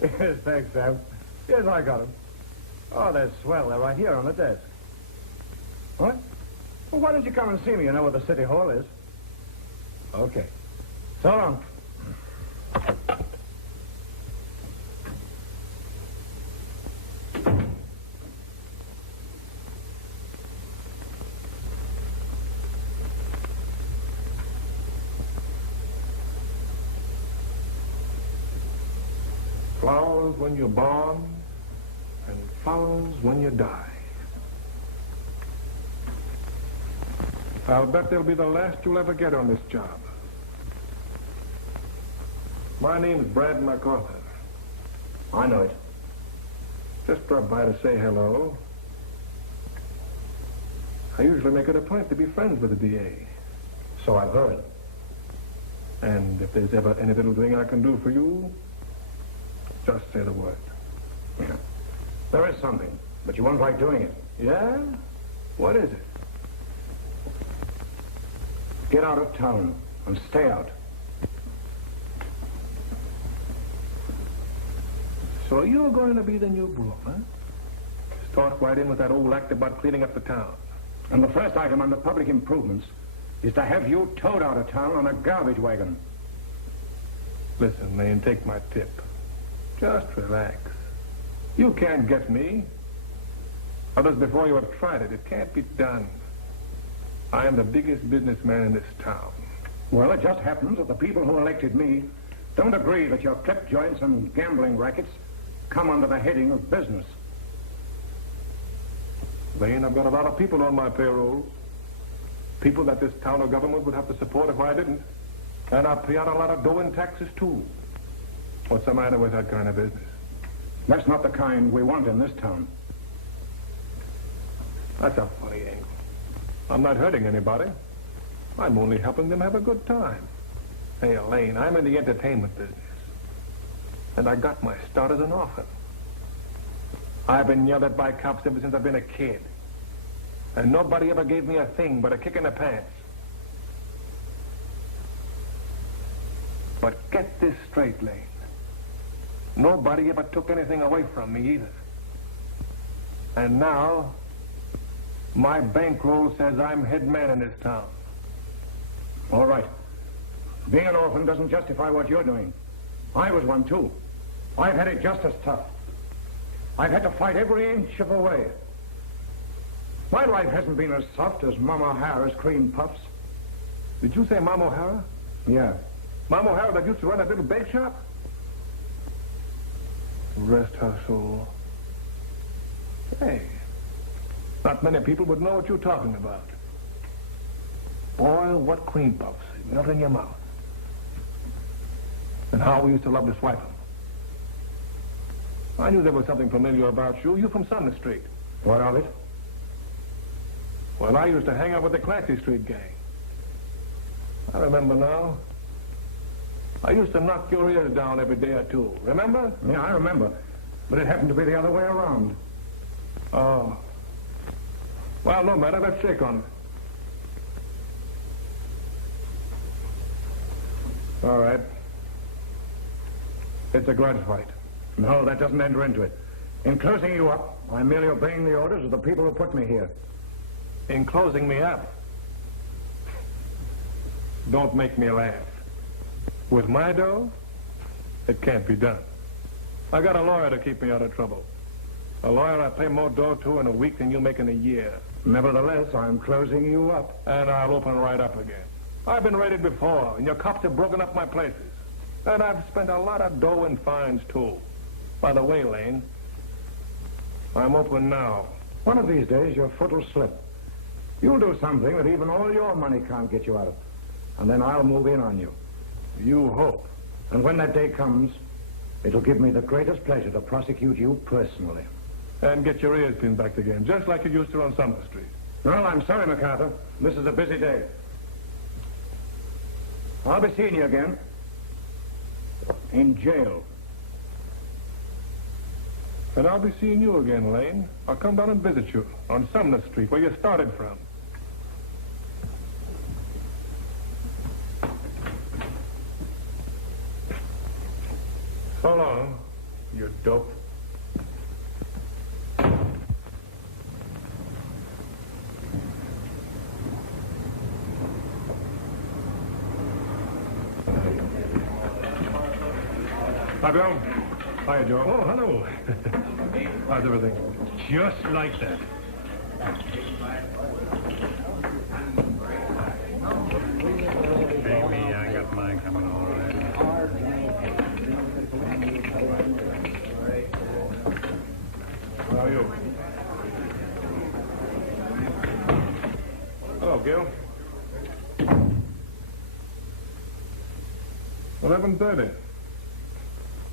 Yes, thanks, Sam. Yes, I got them. Oh, they're swell. They're right here on the desk. What? Well, why don't you come and see me? You know where the city hall is. Okay. So long. Flowers when you're born, and flowers when you die. I'll bet they'll be the last you'll ever get on this job. My name's Brad MacArthur. I know it. Just dropped by to say hello. I usually make it a point to be friends with the DA. So I've heard. And if there's ever any little thing I can do for you, just say the word. Yeah. There is something, but you won't like doing it. Yeah? What is it? Get out of town and stay out. So you're going to be the new broom, huh? Start right in with that old act about cleaning up the town. And the first item on the public improvements is to have you towed out of town on a garbage wagon. Listen, Lane, take my tip. Just relax. You can't get me. Others before you have tried it. It can't be done. I am the biggest businessman in this town. Well, it just happens that the people who elected me don't agree that your clip joints and gambling rackets come under the heading of business. Lane, I've got a lot of people on my payroll. People that this town or government would have to support if I didn't. And I pay out a lot of dough in taxes, too. What's the matter with that kind of business? That's not the kind we want in this town. That's a funny angle. I'm not hurting anybody. I'm only helping them have a good time. Hey, Elaine, I'm in the entertainment business. And I got my start as an orphan. I've been yelled at by cops ever since I've been a kid. And nobody ever gave me a thing but a kick in the pants. But get this straight, Lane. Nobody ever took anything away from me either. And now, my bankroll says I'm head man in this town. All right. Being an orphan doesn't justify what you're doing. I was one, too. I've had it just as tough. I've had to fight every inch of the way. My life hasn't been as soft as Mama O'Hara's cream puffs. Did you say Mama O'Hara? Yeah. Mama O'Hara that used to run that little bake shop? Rest her soul. Hey, not many people would know what you're talking about. Boy, what cream puffs. Melt in your mouth. And how we used to love to swipe them. I knew there was something familiar about you. You're from Sumner Street. What of it? Well, I used to hang out with the Clancy Street gang. I remember now. I used to knock your ears down every day or two. Remember? Yeah, I remember. But it happened to be the other way around. Oh. Well, no matter. Let's shake on it. All right. It's a grudge fight. No, that doesn't enter into it. In closing you up, I'm merely obeying the orders of the people who put me here. In closing me up? Don't make me laugh. With my dough, it can't be done. I got a lawyer to keep me out of trouble. A lawyer I pay more dough to in a week than you make in a year. Nevertheless, I'm closing you up. And I'll open right up again. I've been raided before, and your cops have broken up my places. And I've spent a lot of dough in fines, too. By the way, Lane, I'm open now. One of these days, your foot will slip. You'll do something that even all your money can't get you out of. And then I'll move in on you. You hope. And when that day comes, it'll give me the greatest pleasure to prosecute you personally. And get your ears pinned back again, just like you used to on Sumner Street. Well, I'm sorry, MacArthur. This is a busy day. I'll be seeing you again. In jail. And I'll be seeing you again, Lane. I'll come down and visit you on Sumner Street, where you started from. So long. You dope. Hi, Bill. Hiya, Joe. Oh, hello. How's everything? Just like that. Baby, I got mine coming all right. How are you? Hello, Gil. 11:30.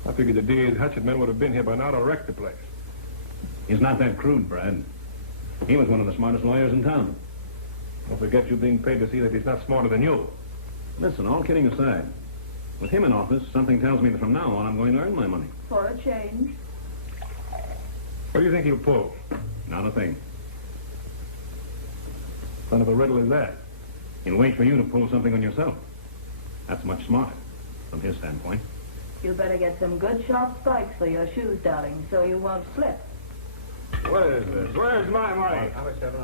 I figured the DA's hatchet men would have been here by now to wreck the place. He's not that crude, Brad. He was one of the smartest lawyers in town. Don't forget you're being paid to see that he's not smarter than you. Listen, all kidding aside, with him in office, something tells me that from now on I'm going to earn my money. For a change. What do you think he'll pull? Not a thing. What kind of a riddle is that? He'll wait for you to pull something on yourself. That's much smarter, from his standpoint. You better get some good sharp spikes for your shoes, darling, so you won't slip. What is this? Where's my money?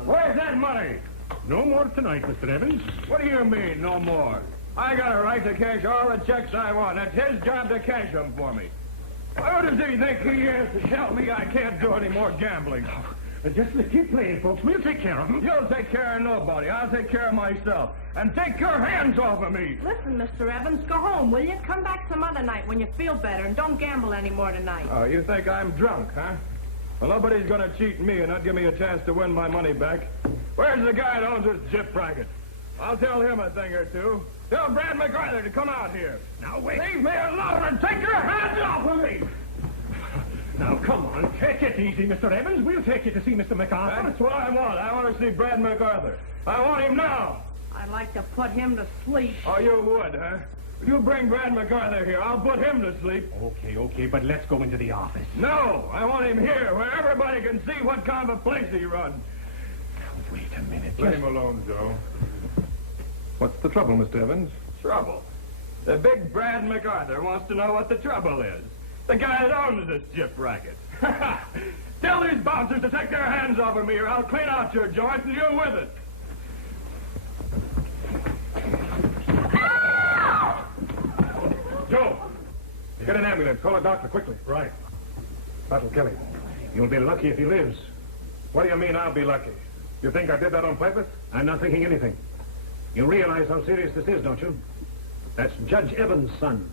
Where's that money? No more tonight, Mr. Evans. What do you mean, no more? I got a right to cash all the checks I want. That's his job to cash them for me. Who does he think he is to tell me I can't do any more gambling? Just keep playing, folks. We'll take care of him. You'll take care of nobody. I'll take care of myself. And take your hands off of me. Listen, Mr. Evans, go home, will you? Come back some other night when you feel better, and don't gamble anymore tonight. Oh, you think I'm drunk, huh? Well, nobody's going to cheat me and not give me a chance to win my money back. Where's the guy that owns this jip racket? I'll tell him a thing or two. Tell Brad MacArthur to come out here. Now, wait. Leave me alone and take your hands off of me! Now, come on. Take it easy, Mr. Evans. We'll take you to see Mr. MacArthur. That's what I want. I want to see Brad MacArthur. I want him now. I'd like to put him to sleep. Oh, you would, huh? If you bring Brad MacArthur here, I'll put him to sleep. Okay, but let's go into the office. No, I want him here where everybody can see what kind of a place he runs. Wait a minute. Let him alone, Joe. What's the trouble, Mr. Evans? Trouble. The big Brad MacArthur wants to know what the trouble is. The guy that owns this jip racket. Tell these bouncers to take their hands off of me or I'll clean out your joint and you with it. Joe! Get an ambulance. Call a doctor quickly. Right. That'll kill him. You'll be lucky if he lives. What do you mean I'll be lucky? You think I did that on purpose? I'm not thinking anything. You realize how serious this is, don't you? That's Judge Evans' son.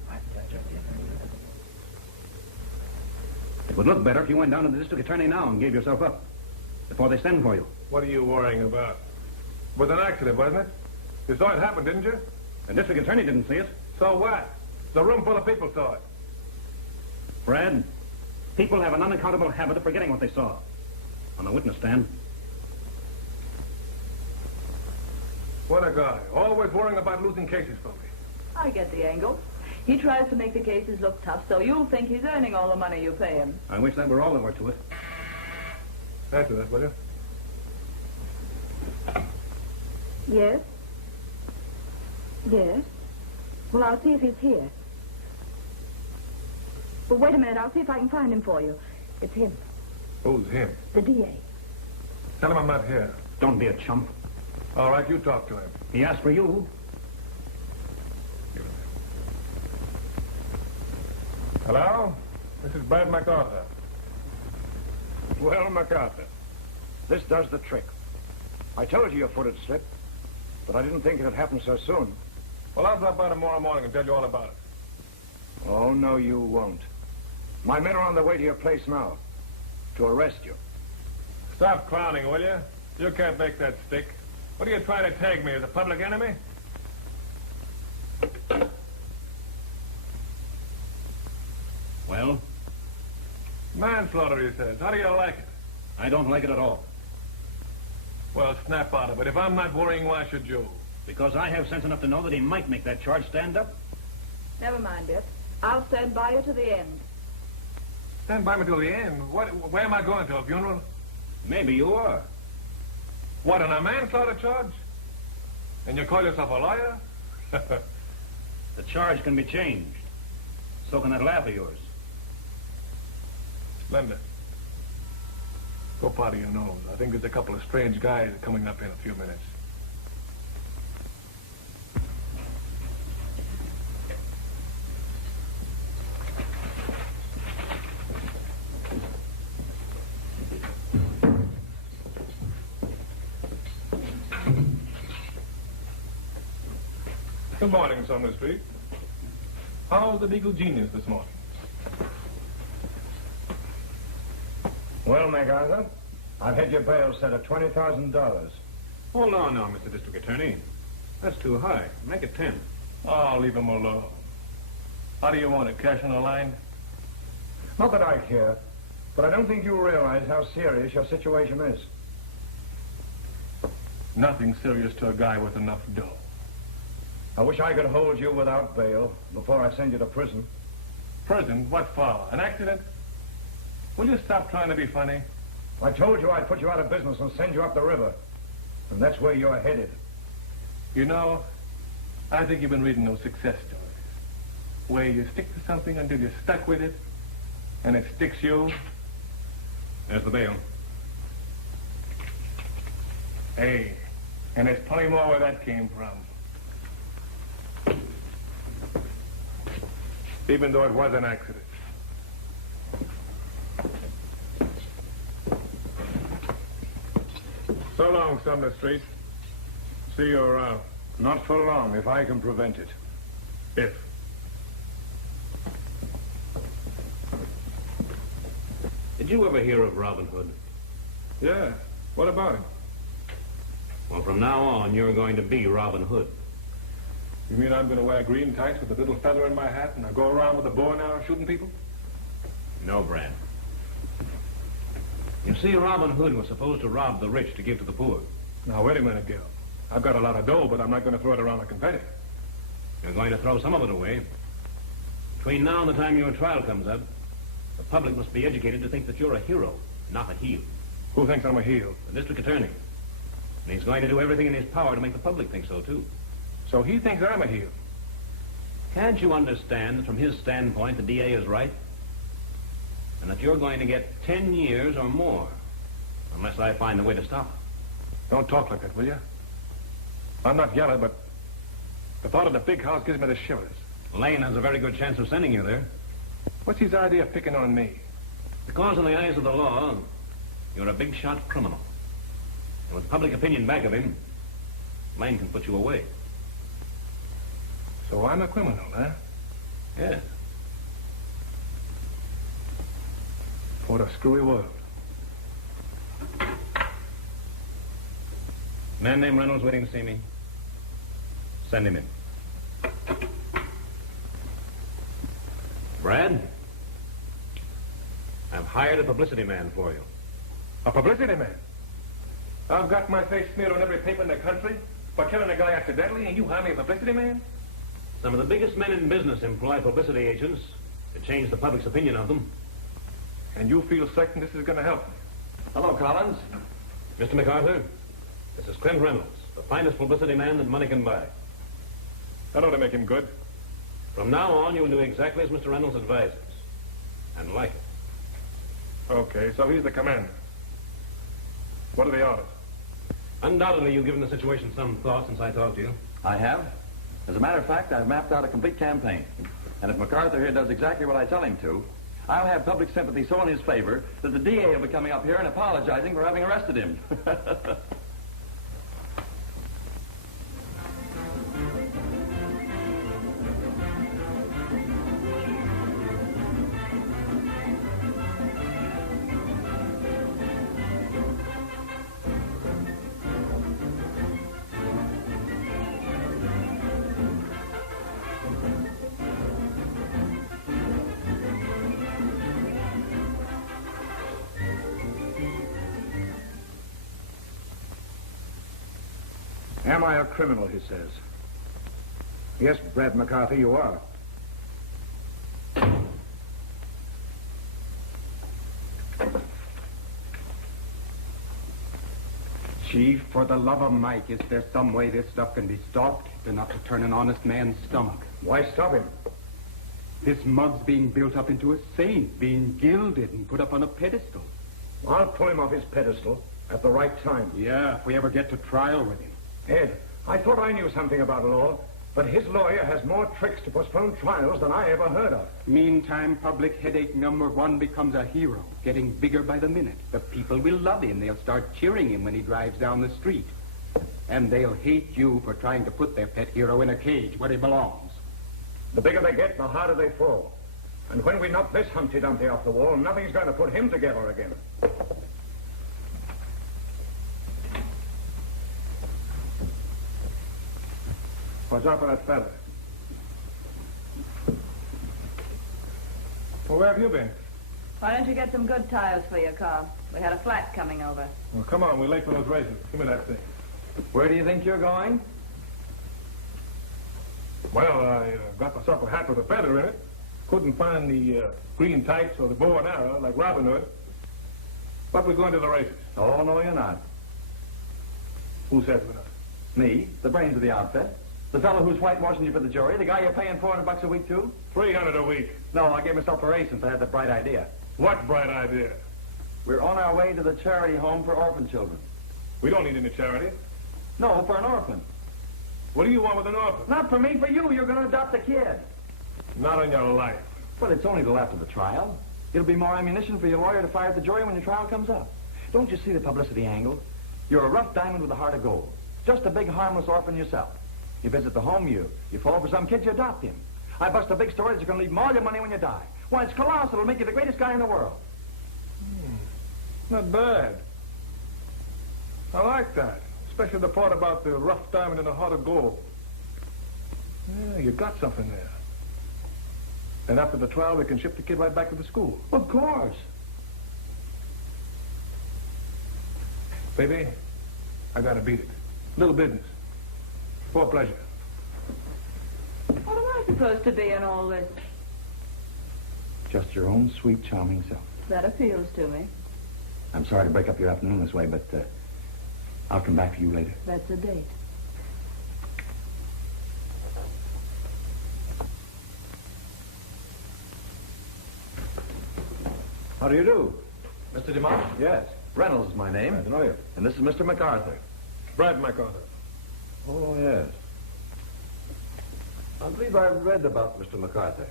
It would look better if you went down to the district attorney now and gave yourself up before they send for you. What are you worrying about? It was an accident, wasn't it? You saw it happen, didn't you? The district attorney didn't see it. So what? The room full of people saw it. Brad, people have an unaccountable habit of forgetting what they saw. On the witness stand. What a guy. Always worrying about losing cases for me. I get the angle. He tries to make the cases look tough, so you'll think he's earning all the money you pay him. I wish that were all there were to it. Answer that, will you? Yes? Yes? Well, I'll see if he's here. But wait a minute, I'll see if I can find him for you. It's him, Who's him? the DA. Tell him I'm not here. Don't be a chump. All right, you talk to him. He asked for you. Hello? This is Brad MacArthur. Well, MacArthur, this does the trick. I told you your foot had slipped, but I didn't think it had happened so soon. Well, I'll drop by tomorrow morning and tell you all about it. Oh, no, you won't. My men are on their way to your place now to arrest you. Stop clowning, will you? You can't make that stick. What are you trying to tag me as a public enemy? Well, Manslaughter, he says. How do you like it? I don't like it at all. Well, snap out of it. If I'm not worrying, why should you? Because I have sense enough to know that he might make that charge stand up. Never mind it. I'll stand by you to the end. Stand by me till the end. Where am I going to? A funeral? Maybe you are. What, on a manslaughter charge? And you call yourself a lawyer? The charge can be changed. So can that laugh of yours. Linda, go powder your nose. I think there's a couple of strange guys coming up in a few minutes. Good morning, Sumner Street. How's the legal genius this morning? Well, MacArthur, I've had your bail set at $20,000. Hold on now, Mr. District Attorney. That's too high. Make it 10. Oh, leave him alone. How do you want it, cash on the line? Not that I care, but I don't think you realize how serious your situation is. Nothing serious to a guy with enough dough. I wish I could hold you without bail before I send you to prison. Prison? What for? An accident? Will you stop trying to be funny? I told you I'd put you out of business and send you up the river. And that's where you're headed. You know, I think you've been reading those success stories, where you stick to something until you're stuck with it, and it sticks you. There's the bail. Hey, and there's plenty more where that came from. Even though it was an accident. So long, Sumner Street. See you around. Not for long, if I can prevent it. If. Did you ever hear of Robin Hood? Yeah. What about him? Well, from now on, you're going to be Robin Hood. You mean I'm going to wear green tights with a little feather in my hat and I go around with a bow and arrow shooting people? No, Brad. You see, Robin Hood was supposed to rob the rich to give to the poor. Now, wait a minute, Gil. I've got a lot of dough, but I'm not going to throw it around like confetti. You're going to throw some of it away. Between now and the time your trial comes up, the public must be educated to think that you're a hero, not a heel. Who thinks I'm a heel? The district attorney. And he's going to do everything in his power to make the public think so, too. So he thinks I'm a heel. Can't you understand that from his standpoint, the DA is right? And that you're going to get 10 years or more, unless I find a way to stop it. Don't talk like that, will you? I'm not yelling, but the thought of the big house gives me the shivers. Lane has a very good chance of sending you there. What's his idea of picking on me? Because in the eyes of the law, you're a big-shot criminal. And with public opinion back of him, Lane can put you away. So I'm a criminal, huh? Yes. What a screwy world. Man named Reynolds waiting to see me. Send him in. Brad, I've hired a publicity man for you. A publicity man? I've got my face smeared on every paper in the country for killing a guy accidentally, and you hire me a publicity man? Some of the biggest men in business employ publicity agents to change the public's opinion of them. And you feel certain this is going to help me? Hello, Collins. Mr. MacArthur, this is Clint Reynolds, the finest publicity man that money can buy. That ought to make him good. From now on, you will do exactly as Mr. Reynolds advises. And like it. Okay, so he's the commander. What are the orders? Undoubtedly, you've given the situation some thought since I talked to you. I have. As a matter of fact, I've mapped out a complete campaign. And if MacArthur here does exactly what I tell him to, I'll have public sympathy so in his favor that the DA will be coming up here and apologizing for having arrested him. Am I a criminal, he says. Yes, Brad MacArthur, you are. Chief, for the love of Mike, is there some way this stuff can be stopped enough to turn an honest man's stomach? Why stop him? This mug's being built up into a saint, being gilded and put up on a pedestal. I'll pull him off his pedestal at the right time. Yeah, if we ever get to trial with him. Ed, I thought I knew something about law, but his lawyer has more tricks to postpone trials than I ever heard of. Meantime, public headache number one becomes a hero, getting bigger by the minute. The people will love him. They'll start cheering him when he drives down the street. And they'll hate you for trying to put their pet hero in a cage where he belongs. The bigger they get, the harder they fall. And when we knock this Humpty Dumpty off the wall, nothing's going to put him together again. Watch out for that feather. Well, where have you been? Why don't you get some good tires for your car? We had a flat coming over. Well, come on, we're late for those races. Give me that thing. Where do you think you're going? Well, I got myself a hat with a feather in it. Couldn't find the green tights or the bow and arrow like Robin Hood. But we're going to the races. Oh, no, you're not. Who says we're not? Me, the brains of the outfit. The fellow who's whitewashing you for the jury. The guy you're paying $400 a week to. 300 a week. No, I gave myself a raise since I had that bright idea. What bright idea? We're on our way to the charity home for orphan children. We don't need any charity. No, for an orphan. What do you want with an orphan? Not for me, for you. You're going to adopt a kid. Not on your life. Well, it's only till after the trial. It'll be more ammunition for your lawyer to fire at the jury when your trial comes up. Don't you see the publicity angle? You're a rough diamond with a heart of gold. Just a big, harmless orphan yourself. You visit the home, you fall for some kid, you adopt him. I bust a big story that you're going to leave him all your money when you die. Why, it's colossal. It'll make you the greatest guy in the world. Not bad. I like that. Especially the part about the rough diamond and the heart of gold. Yeah, you got something there. And after the trial, we can ship the kid right back to the school. Of course. Baby, I gotta beat it. Little business. For pleasure. What am I supposed to be in all this? Just your own sweet, charming self. That appeals to me. I'm sorry to break up your afternoon this way, but I'll come back for you later. That's a date. How do you do? Mr. DeMont? Yes. Reynolds is my name. I know you. And this is Mr. MacArthur. Brad MacArthur. Oh, yes. I believe I've read about Mr. MacArthur.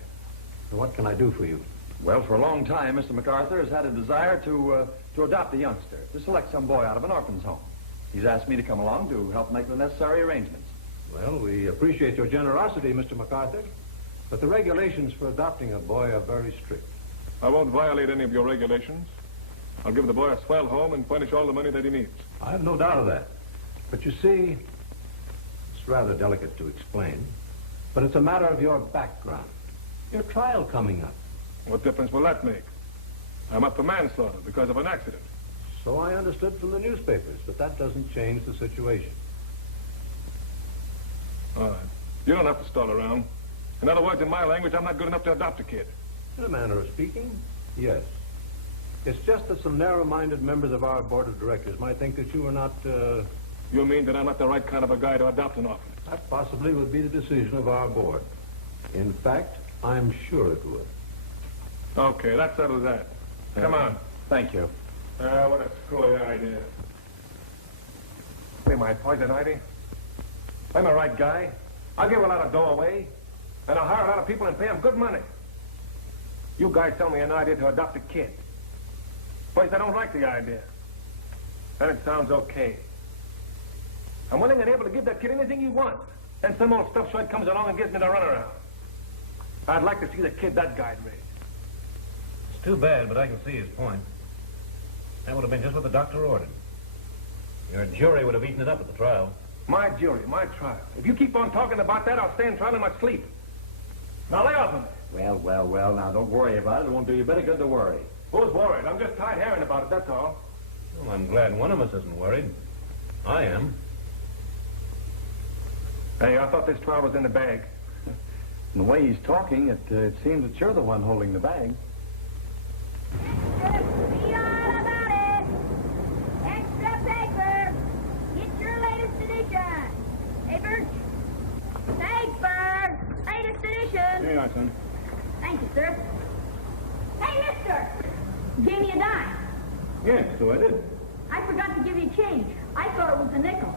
What can I do for you? Well, for a long time, Mr. MacArthur has had a desire to adopt a youngster, to select some boy out of an orphan's home. He's asked me to come along to help make the necessary arrangements. Well, we appreciate your generosity, Mr. MacArthur, but the regulations for adopting a boy are very strict. I won't violate any of your regulations. I'll give the boy a swell home and furnish all the money that he needs. I have no doubt of that. But you see, it's rather delicate to explain, but it's a matter of your background. Your trial coming up. What difference will that make? I'm up for manslaughter because of an accident. So I understood from the newspapers, but that doesn't change the situation. All right. You don't have to stall around. In other words, in my language, I'm not good enough to adopt a kid. In a manner of speaking, yes. It's just that some narrow-minded members of our board of directors might think that you are not, You mean that I'm not the right kind of a guy to adopt an orphan? That possibly would be the decision of our board. In fact, I'm sure it would. Okay, that settles that. Come on. Thank you. What a screwy idea. Say, my poison ivy. I'm a right guy. I'll give a lot of dough away. And I'll hire a lot of people and pay them good money. You guys tell me an idea to adopt a kid. First, I don't like the idea. Then it sounds okay. I'm willing and able to give that kid anything he wants. Then some old stuff shred comes along and gives me the runaround. I'd like to see the kid that guy'd raise. It's too bad, but I can see his point. That would have been just what the doctor ordered. Your jury would have eaten it up at the trial. My jury, my trial. If you keep on talking about that, I'll stay in trial in my sleep. Now lay off of me. Well, now don't worry about it. It won't do you a bit of good to worry. Who's worried? I'm just tired hearing about it, that's all. Well, I'm glad one of us isn't worried. I am. Hey, I thought this trial was in the bag. And the way he's talking, it seems that you're the one holding the bag. Be all about it. Extra paper. Get your latest edition. Paper. Paper. Latest edition. Here you are, son. You gave me a dime. Yes, so I did. I forgot to give you change. I thought it was a nickel.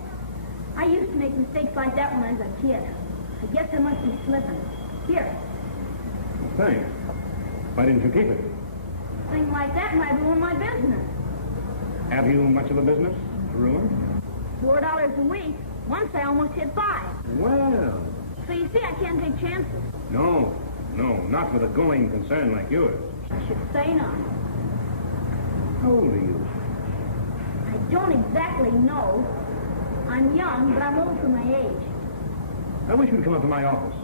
I used to make mistakes like that when I was a kid. I guess I must be slipping. Here, Thanks. Why didn't you keep it? a thing like that might ruin my business. Have you much of a business to ruin? $4 a week. Once I almost hit 5. Well. So you see, I can't take chances. No, not with a going concern like yours. I should say not. How old are you? I don't exactly know. I'm young, but I'm old for my age. I wish you'd come up to my office.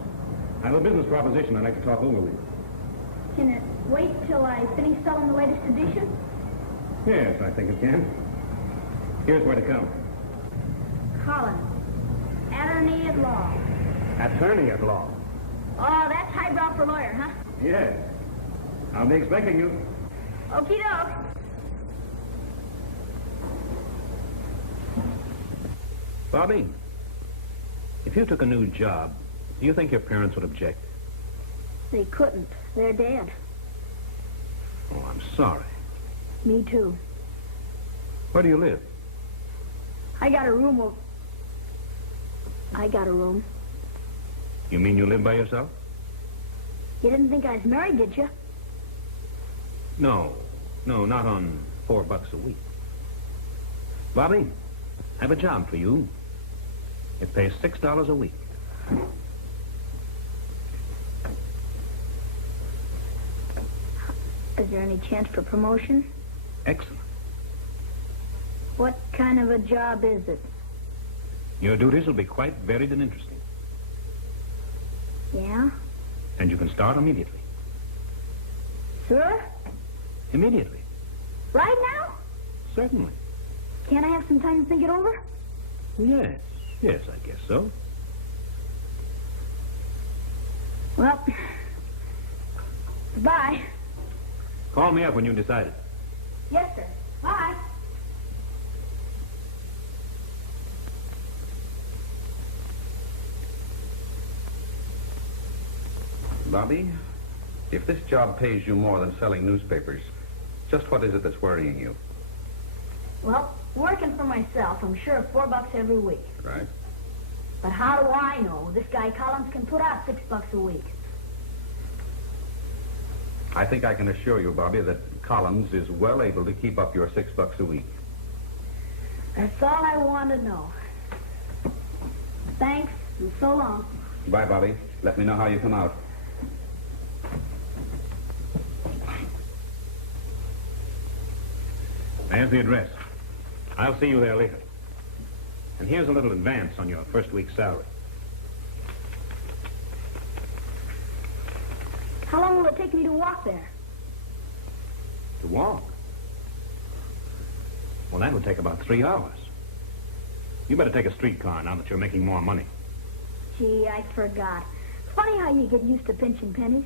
I have a business proposition I'd like to talk over with you. Can it wait till I finish selling the latest edition? Yes, I think it can. Here's where to come. Collins, attorney at law. Attorney at law. Oh, that's highbrow for lawyer, huh? Yes. I'll be expecting you. Okie doke. Bobby, if you took a new job, do you think your parents would object? They couldn't. They're dead. Oh, I'm sorry. Me too. Where do you live? I got a room. You mean you live by yourself? You didn't think I was married, did you? No, not on $4 a week. Bobby, I have a job for you. It pays $6 a week. Is there any chance for promotion? Excellent. What kind of a job is it? Your duties will be quite varied and interesting. Yeah? And you can start immediately. Sir? Immediately. Right now? Certainly. Can't I have some time to think it over? Yes, I guess so. Well, goodbye. Call me up when you've decided. Yes, sir. Bye. Bobby, if this job pays you more than selling newspapers, just what is it that's worrying you? Well, working for myself, I'm sure of $4 every week. Right. But how do I know this guy Collins can put out $6 a week? I think I can assure you, Bobby, that Collins is well able to keep up your $6 a week. That's all I want to know. Thanks, and so long. Bye, Bobby. Let me know how you come out. There's the address. I'll see you there later. And here's a little advance on your first week's salary. How long will it take me to walk there? To walk? Well, that would take about 3 hours. You better take a streetcar now that you're making more money. Gee, I forgot. Funny how you get used to pinching pennies.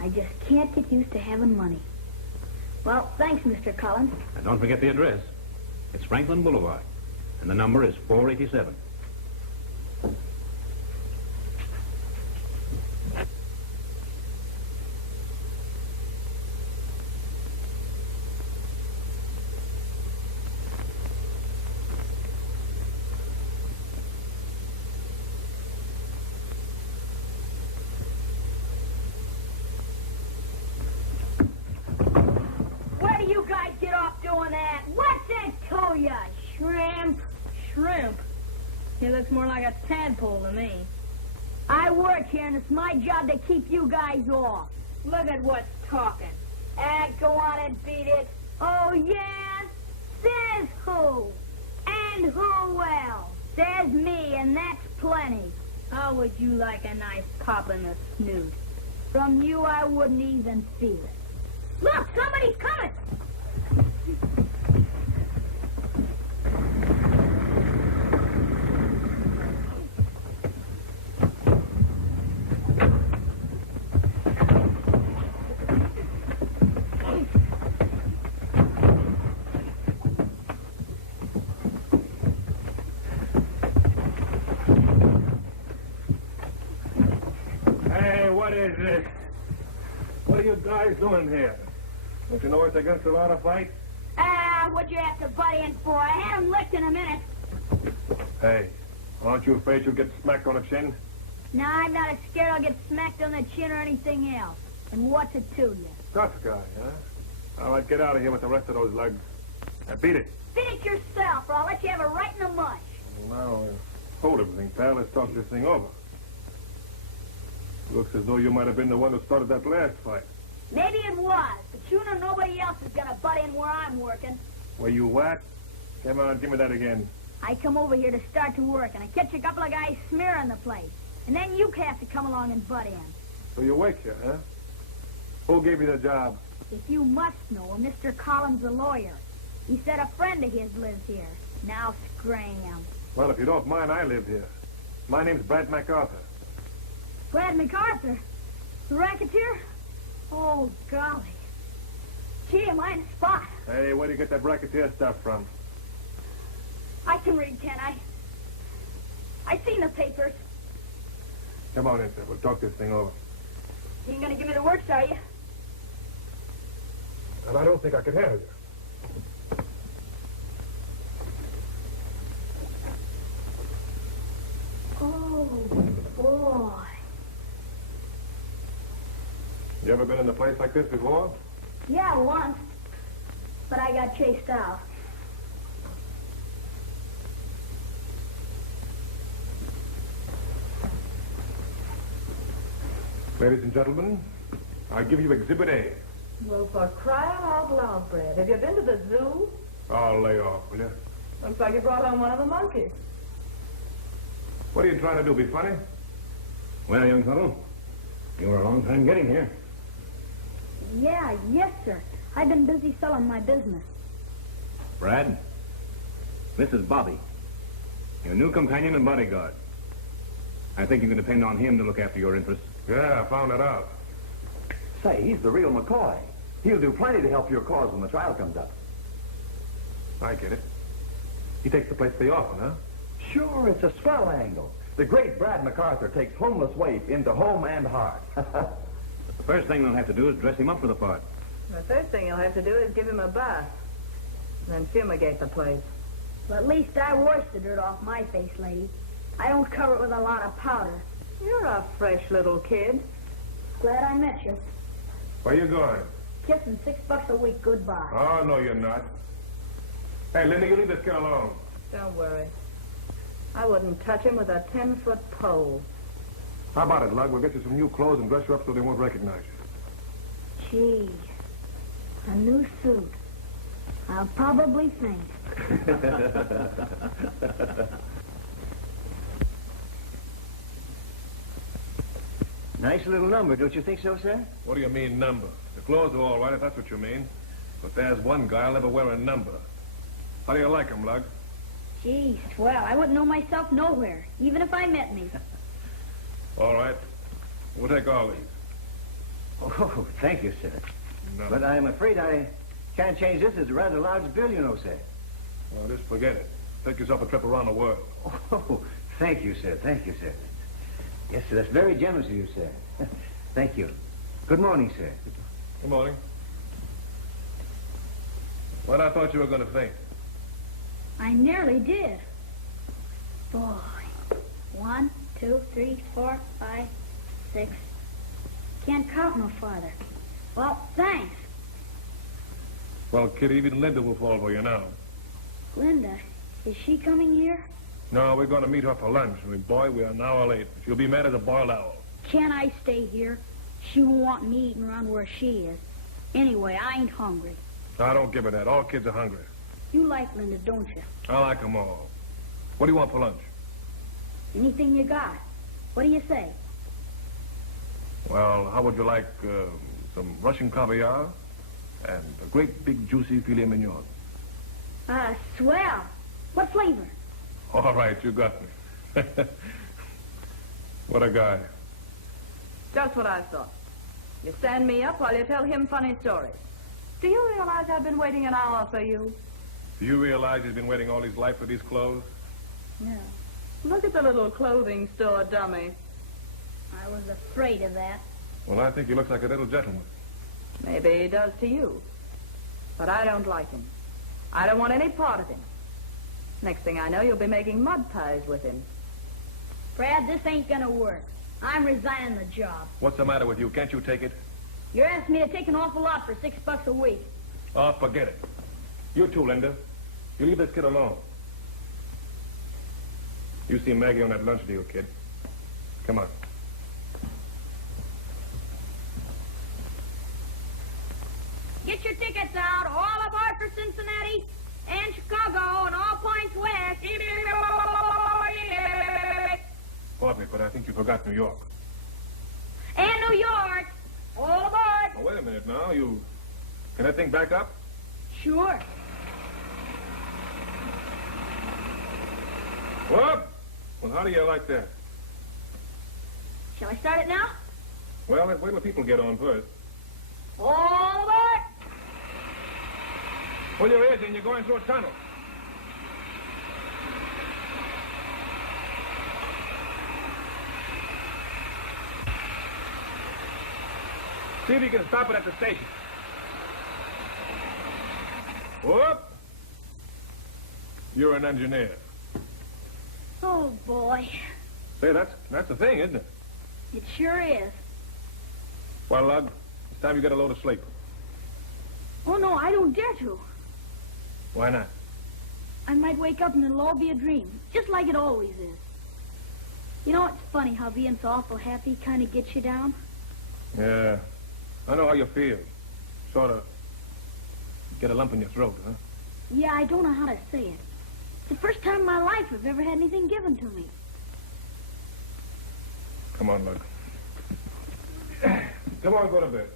I just can't get used to having money. Well, thanks, Mr. Collins. And don't forget the address. It's Franklin Boulevard. And the number is 487. Where do you guys get off doing that? What's that to ya? Shrimp? Shrimp? He looks more like a tadpole to me. I work here, and it's my job to keep you guys off. Look at what's talking. Go on and beat it. Oh, yeah? Says who? And who else? Says me, and that's plenty. How would you like a nice pop in the snoot? From you, I wouldn't even feel it. Look, somebody's coming! Hey, what is this? What are you guys doing here? Don't you know it's against the law to fight? What'd you have to butt in for? I had him licked in a minute. Hey, aren't you afraid you'll get smacked on the chin? No, I'm not as scared I'll get smacked on the chin or anything else. And what's it to you? Tough guy, huh? All right, get out of here with the rest of those lugs. Now, beat it. Beat it yourself, or I'll let you have it right in the mush. Now, hold everything, pal. Let's talk this thing over. Looks as though you might have been the one who started that last fight. Maybe it was, but you know nobody else is gonna butt in where I'm working. Were you what? Come on, give me that again. I come over here to start to work, and I catch a couple of guys smearing the place. And then you have to come along and butt in. So you wake here, huh? Who gave you the job? If you must know, Mr. Collins, a lawyer. He said a friend of his lives here. Now scram. Well, if you don't mind, I live here. My name's Brad MacArthur. Brad MacArthur? The racketeer? Oh, golly. Gee, am I in a spot? Hey, where do you get that racketeer stuff from? I can read, can I? I seen the papers. Come on in, sir. We'll talk this thing over. You ain't gonna give me the works, are you? And I don't think I can handle you. Oh, boy. You ever been in a place like this before? Yeah, once. But I got chased out. Ladies and gentlemen, I give you Exhibit A. Well, for crying out loud, Brad, have you been to the zoo? Oh, lay off, will you? Looks like you brought home one of the monkeys. What are you trying to do, be funny? Well, young fellow, you were a long time getting here. Yeah, yes, sir. I've been busy selling my business. Brad, this is Bobby, your new companion and bodyguard. I think you can depend on him to look after your interests. Yeah, I found it out. Say, he's the real McCoy. He'll do plenty to help your cause when the trial comes up. I get it. He takes the place they often, huh? Sure, it's a swell angle. The great Brad MacArthur takes homeless waif into home and heart. The first thing they'll have to do is dress him up for the part. The first thing you'll have to do is give him a bath. Then fumigate the place. But at least I wash the dirt off my face, lady. I don't cover it with a lot of powder. You're a fresh little kid. Glad I met you. Where you going? Kissing $6 a week goodbye. Oh, no, you're not. Hey, Linda, you leave this kid alone. Don't worry. I wouldn't touch him with a 10-foot pole. How about it, Lug? We'll get you some new clothes and dress you up so they won't recognize you. Gee, a new suit. I'll probably think. Nice little number, don't you think so, sir? What do you mean, number? The clothes are all right, if that's what you mean. But there's one guy I'll never wear a number. How do you like him, Lug? Gee, swell. I wouldn't know myself nowhere, even if I met me. All right. We'll take all these. Oh, thank you, sir. No. But I'm afraid I can't change this. It's a rather large bill, you know, sir. Well, just forget it. Take yourself a trip around the world. Oh, thank you, sir. Thank you, sir. Yes, sir. That's very generous of you, sir. Thank you. Good morning, sir. Good morning. What I thought you were going to think. I nearly did. Boy. 1, 2, 3, 4, 5, 6. Can't count no farther. Well, thanks. Well, kid, even Linda will fall for you now. Linda, is she coming here? No, we're going to meet her for lunch. Boy, we are an hour late. She'll be mad as a boiled owl. Can't I stay here? She won't want me eating around where she is. Anyway, I ain't hungry. I don't give her that. All kids are hungry. You like Linda, don't you? I like them all. What do you want for lunch? Anything you got. What do you say? Well, how would you like some Russian caviar and a great big juicy filet mignon? Swell. What flavor? All right, you got me. What a guy. Just what I thought. You stand me up while you tell him funny stories. Do you realize I've been waiting an hour for you? Do you realize he's been waiting all his life for these clothes? No. Look at the little clothing store dummy. I was afraid of that. Well, I think he looks like a little gentleman. Maybe he does to you. But I don't like him. I don't want any part of him. Next thing I know, you'll be making mud pies with him. Brad, this ain't gonna work. I'm resigning the job. What's the matter with you? Can't you take it? You're asking me to take an awful lot for $6 a week. Oh, forget it. You too, Linda. You leave this kid alone. You see Maggie on that lunch deal, kid. Come on. Get your tickets out. All aboard for Cincinnati and Chicago and all points west. Pardon me, but I think you forgot New York. And New York. All aboard. Oh, wait a minute now. Can that thing back up? Sure. What? Well, how do you like that? Shall I start it now? Well, let's wait till people get on first. All aboard. Pull your ears in. You're going through a tunnel. See if you can stop it at the station. Whoop! You're an engineer. Oh, boy. Say, that's the thing, isn't it? It sure is. Well, Lug, it's time you get a load of sleep. Oh, no, I don't dare to. Why not? I might wake up and it'll all be a dream, just like it always is. You know, it's funny how being so awful happy kind of gets you down. Yeah. I know how you feel. Sort of get a lump in your throat, huh? Yeah, I don't know how to say it. It's the first time in my life I've ever had anything given to me. Come on, Lug. Come on, go to bed.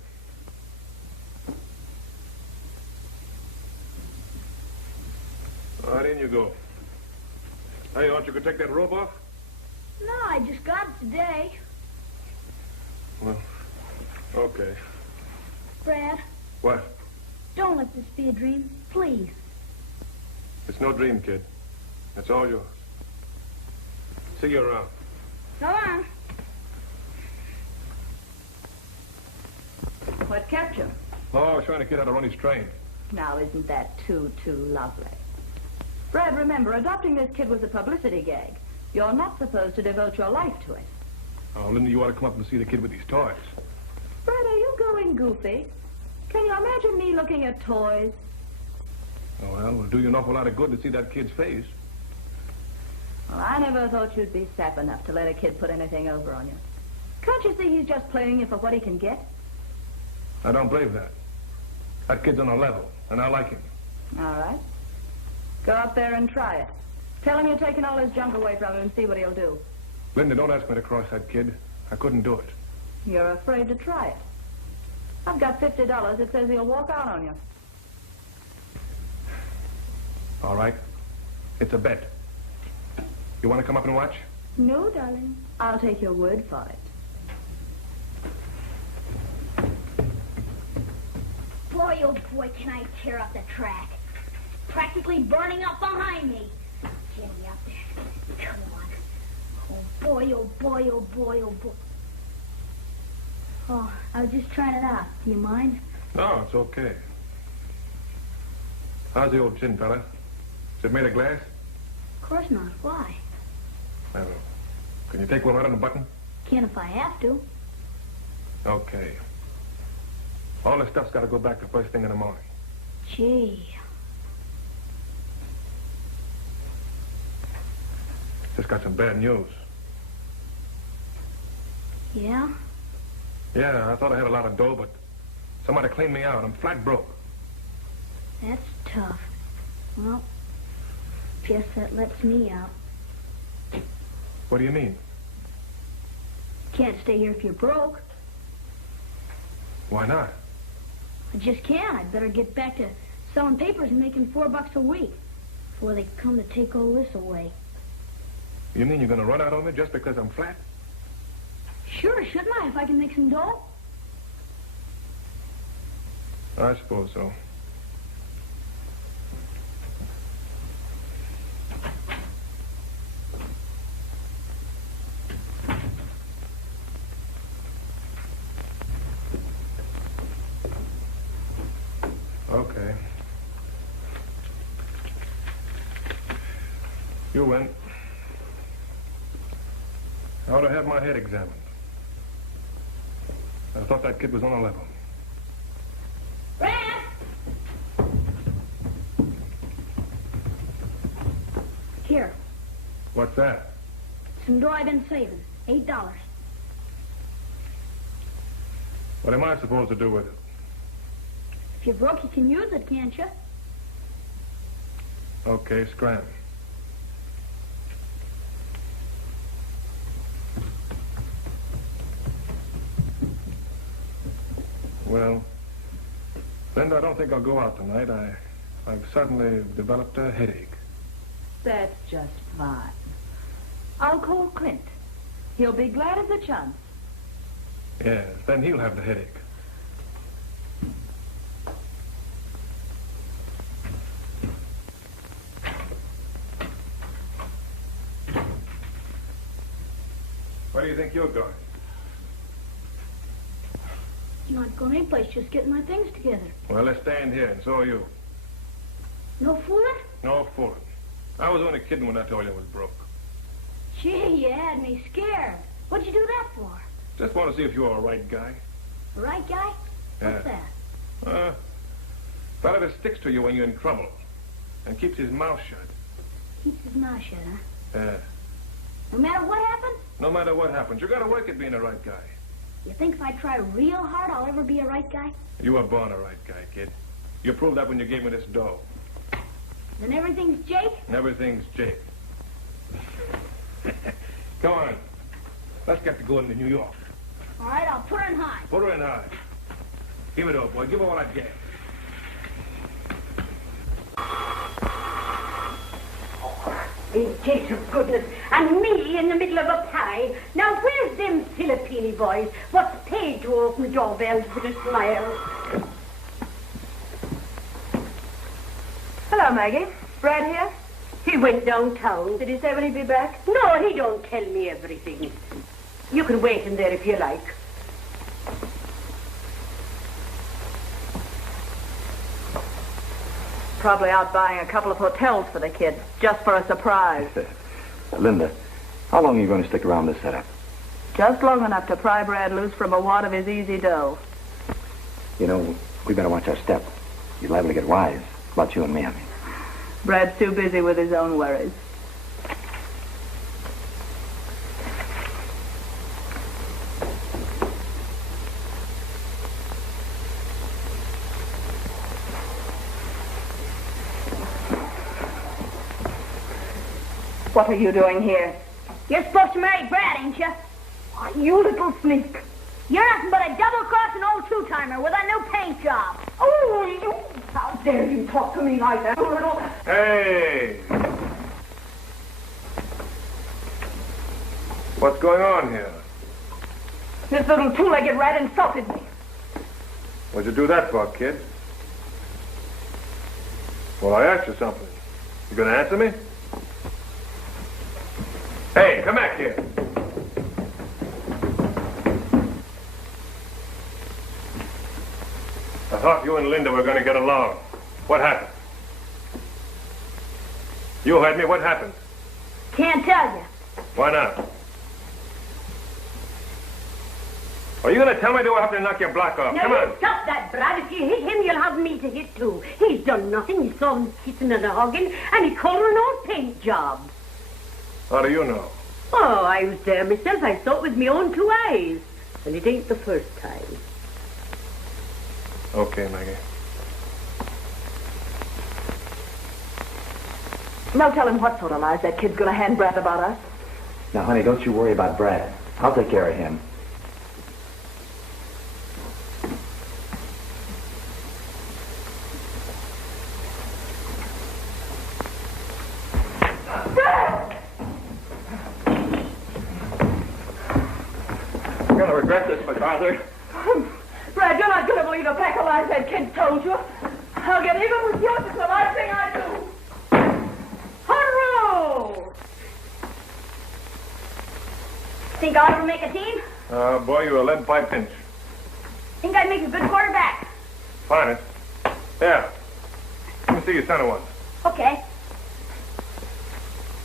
All right, in you go. Hey, aren't you going to take that rope off? No, I just got it today. Well, okay. Brad, What? don't let this be a dream, please. It's no dream, kid. It's all yours. See you around. So long. What kept you? Oh, I was trying to get how to run his train. Now, isn't that too lovely? Brad, remember, adopting this kid was a publicity gag. You're not supposed to devote your life to it. Oh, Linda, you ought to come up and see the kid with these toys. Brad, are you going goofy? Can you imagine me looking at toys? Oh, well, it'll do you an awful lot of good to see that kid's face. Well, I never thought you'd be sap enough to let a kid put anything over on you. Can't you see he's just playing you for what he can get? I don't believe that. That kid's on a level, and I like him. All right. Go up there and try it. Tell him you're taking all his junk away from him and see what he'll do. Linda, don't ask me to cross that kid. I couldn't do it. You're afraid to try it. I've got $50 that says he'll walk out on you. All right. It's a bet. You want to come up and watch? No, darling. I'll take your word for it. Boy, oh boy, can I tear up the track. It's practically burning up behind me. Get me up there. Come on. Oh boy, oh boy, oh boy, oh boy. Oh, I was just trying it out. Do you mind? No, it's okay. How's the old chin, fella? Is it made of glass? Of course not. Why? I don't know. Can you take one right on the button? Can if I have to. Okay. All this stuff's got to go back the first thing in the morning. Gee. Just got some bad news. Yeah? Yeah, I thought I had a lot of dough, but somebody cleaned me out. I'm flat broke. That's tough. Well, guess that lets me out. What do you mean? Can't stay here if you're broke. Why not? I just can't. I'd better get back to selling papers and making $4 a week before they come to take all this away. You mean you're going to run out on me just because I'm flat? Sure, shouldn't I, if I can make some dough? I suppose so. Okay. Okay. You win. I ought to have my head examined. I thought that kid was on a level. Brad! Here, What's that? some dough I've been saving. $8. What am I supposed to do with it? If you're broke, you can use it, can't you? Okay, scram. Well, Linda, I don't think I'll go out tonight. I've suddenly developed a headache. That's just fine. I'll call Clint. He'll be glad of the chance. Yes, then he'll have the headache. Where do you think you're going? Not going anyplace, just getting my things together. Well, let's stay in here, and so are you. No fooling? No fooling. I was only kidding when I told you I was broke. Gee, you had me scared. What'd you do that for? Just want to see if you're a right guy. The right guy? What's Yeah. that? Fella that sticks to you when you're in trouble and keeps his mouth shut. Keeps his mouth shut, huh? Yeah. No matter what happens? No matter what happens, you got to work at being a right guy. You think if I try real hard, I'll ever be a right guy? You were born a right guy, kid. You proved that when you gave me this dough. Then everything's Jake? And everything's Jake. Come on. Let's get to going to New York. All right, I'll put her in high. Put her in high. Give it up, boy. Give her all I get. In case of goodness, and me in the middle of a pie. Now, where's them Filipini boys? What's paid to open doorbells with a smile? Hello, Maggie. Brad here? He went downtown. Did he say when he'd be back? No, he don't tell me everything. You can wait in there if you like. Probably out buying a couple of hotels for the kid, just for a surprise. Linda, how long are you going to stick around this setup? Just long enough to pry Brad loose from a wad of his easy dough. You know, we better watch our step. You're liable to get wise. About you and me, I mean. Brad's too busy with his own worries. What are you doing here? You're supposed to marry Brad, ain't you? Oh, you little sneak. You're nothing but a double-crossing old two-timer with a new paint job. Oh, you! How dare you talk to me like that, little... Hey! What's going on here? This little two-legged rat insulted me. What'd you do that for, kid? Well, I asked you something. You gonna answer me? Hey, come back here. I thought you and Linda were going to get along. What happened? You heard me. What happened? Can't tell you. Why not? Are you going to tell me, or do I have to knock your block off? Now, Come on. you stop that, Brad. If you hit him, you'll have me to hit, too. He's done nothing. He saw him kissing and hugging, and he called her an old paint job. How do you know? Oh, I was there myself. I saw it with my own two eyes. And it ain't the first time. Okay, Maggie. Now tell him what sort of lies that kid's gonna hand Brad about us. Now, honey, don't you worry about Brad. I'll take care of him. You're going to regret this, MacArthur. Brad, you're not gonna believe a pack of lies that kid told you. I'll get even with you. It's the last thing I do. Hurrah! Think I'll ever make a team? Boy, you're a lead pipe pinch. Think I'd make a good quarterback? Fine. Yeah, see your center ones. Okay.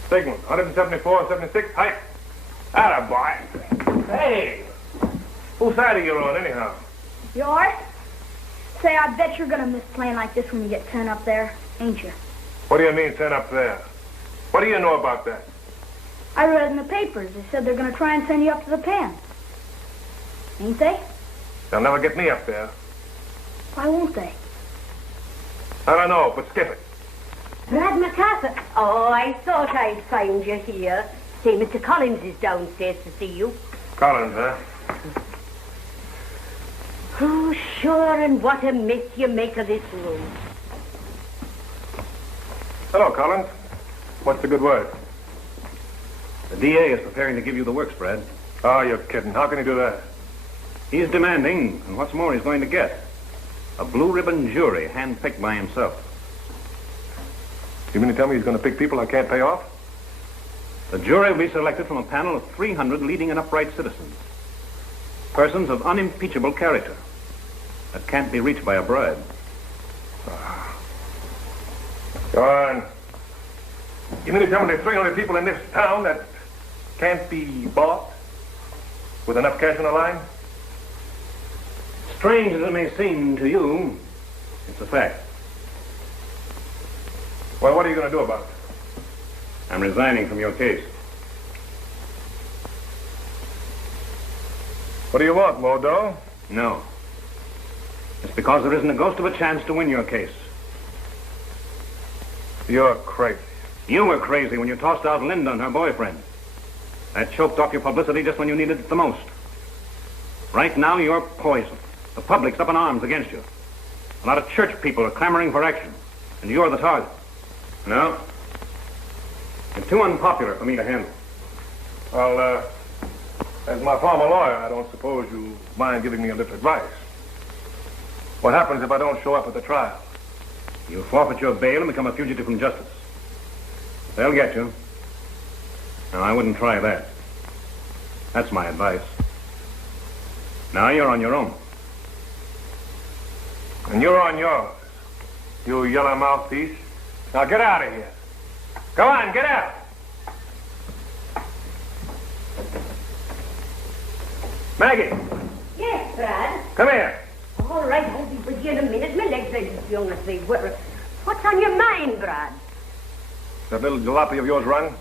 Sigmund, 174, 76, height. Atta boy. Hey! Whose side are you on, anyhow? Yours? Say, I bet you're gonna miss playing like this when you get sent up there, ain't you? What do you mean, sent up there? What do you know about that? I read in the papers. They said they're gonna try and send you up to the pen. Ain't they? They'll never get me up there. Why won't they? I don't know, but skip it. Brad MacArthur. Oh, I thought I'd find you here. Say, Mr. Collins is downstairs to see you. Collins, huh? Oh, sure, and what a mess you make of this room. Hello, Collins. What's the good word? The DA is preparing to give you the works, Brad. Oh, you're kidding. How can he do that? He's demanding, and what's more, he's going to get a blue-ribbon jury handpicked by himself. You mean to tell me he's going to pick people I can't pay off? The jury will be selected from a panel of 300 leading and upright citizens. Persons of unimpeachable character that can't be reached by a bribe. Go on. You mean to tell me there's 300 people in this town that can't be bought with enough cash on the line? Strange as it may seem to you, it's a fact. Well, what are you going to do about it? I'm resigning from your case. What do you want, Modo? No. It's because there isn't a ghost of a chance to win your case. You're crazy. You were crazy when you tossed out Linda and her boyfriend. That choked off your publicity just when you needed it the most. Right now, you're poison. The public's up in arms against you. A lot of church people are clamoring for action, and you're the target. No? You're too unpopular for me to handle. Well, as my former lawyer, I don't suppose you mind giving me a little advice. What happens if I don't show up at the trial? You forfeit your bail and become a fugitive from justice. They'll get you. No, I wouldn't try that. That's my advice. Now you're on your own. And you're on yours, you yellow mouthpiece. Now get out of here. Go on, get out. Maggie. Yes, Brad. Come here. All right, I'll be with you in a minute. My legs ain't as young as they were. What's on your mind, Brad? That little jalopy of yours run?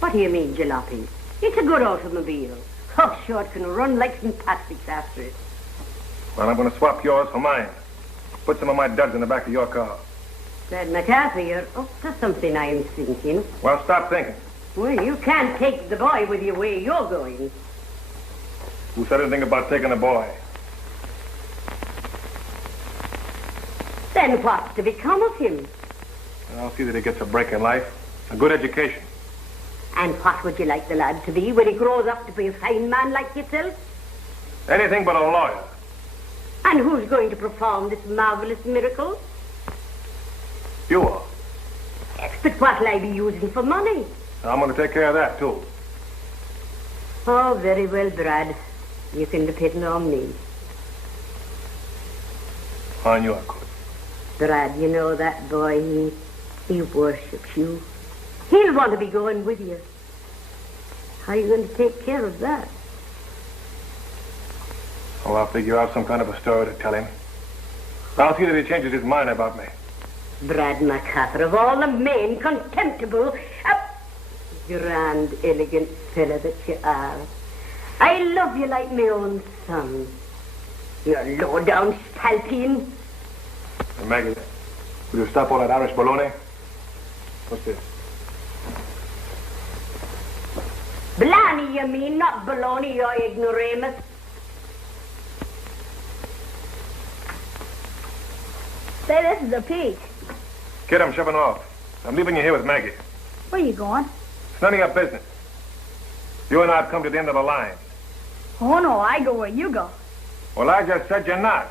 What do you mean, jalopy? It's a good automobile. Oh, sure, it can run like some plastics after it. Well, I'm going to swap yours for mine. Put some of my duds in the back of your car. Brad MacArthur, you're up to something, I'm thinking. Well, stop thinking. Well, you can't take the boy with you where you're going. Who said anything about taking a boy? Then what's to become of him? I'll see that he gets a break in life. A good education. And what would you like the lad to be when he grows up to be a fine man like yourself? Anything but a lawyer. And who's going to perform this marvelous miracle? You are. Yes, but what'll I be using for money? I'm going to take care of that, too. Oh, very well, Brad. You can depend on me. On your good. Brad, you know that boy, he worships you. He'll want to be going with you. How are you going to take care of that? Oh, I'll figure out some kind of a story to tell him. I'll see that he changes his mind about me. Brad MacArthur, of all the men, contemptible, grand, elegant fella that you are. I love you like my own son. You're low-down spalpeen. Hey, Maggie, will you stop all that Irish baloney? What's this? Blarney, you mean, not baloney, you ignoramus. Say, this is a peach. Kid, I'm shoving off. I'm leaving you here with Maggie. Where you going? It's none of your business. You and I have come to the end of the line. Oh, no, I go where you go. Well, I just said you're not.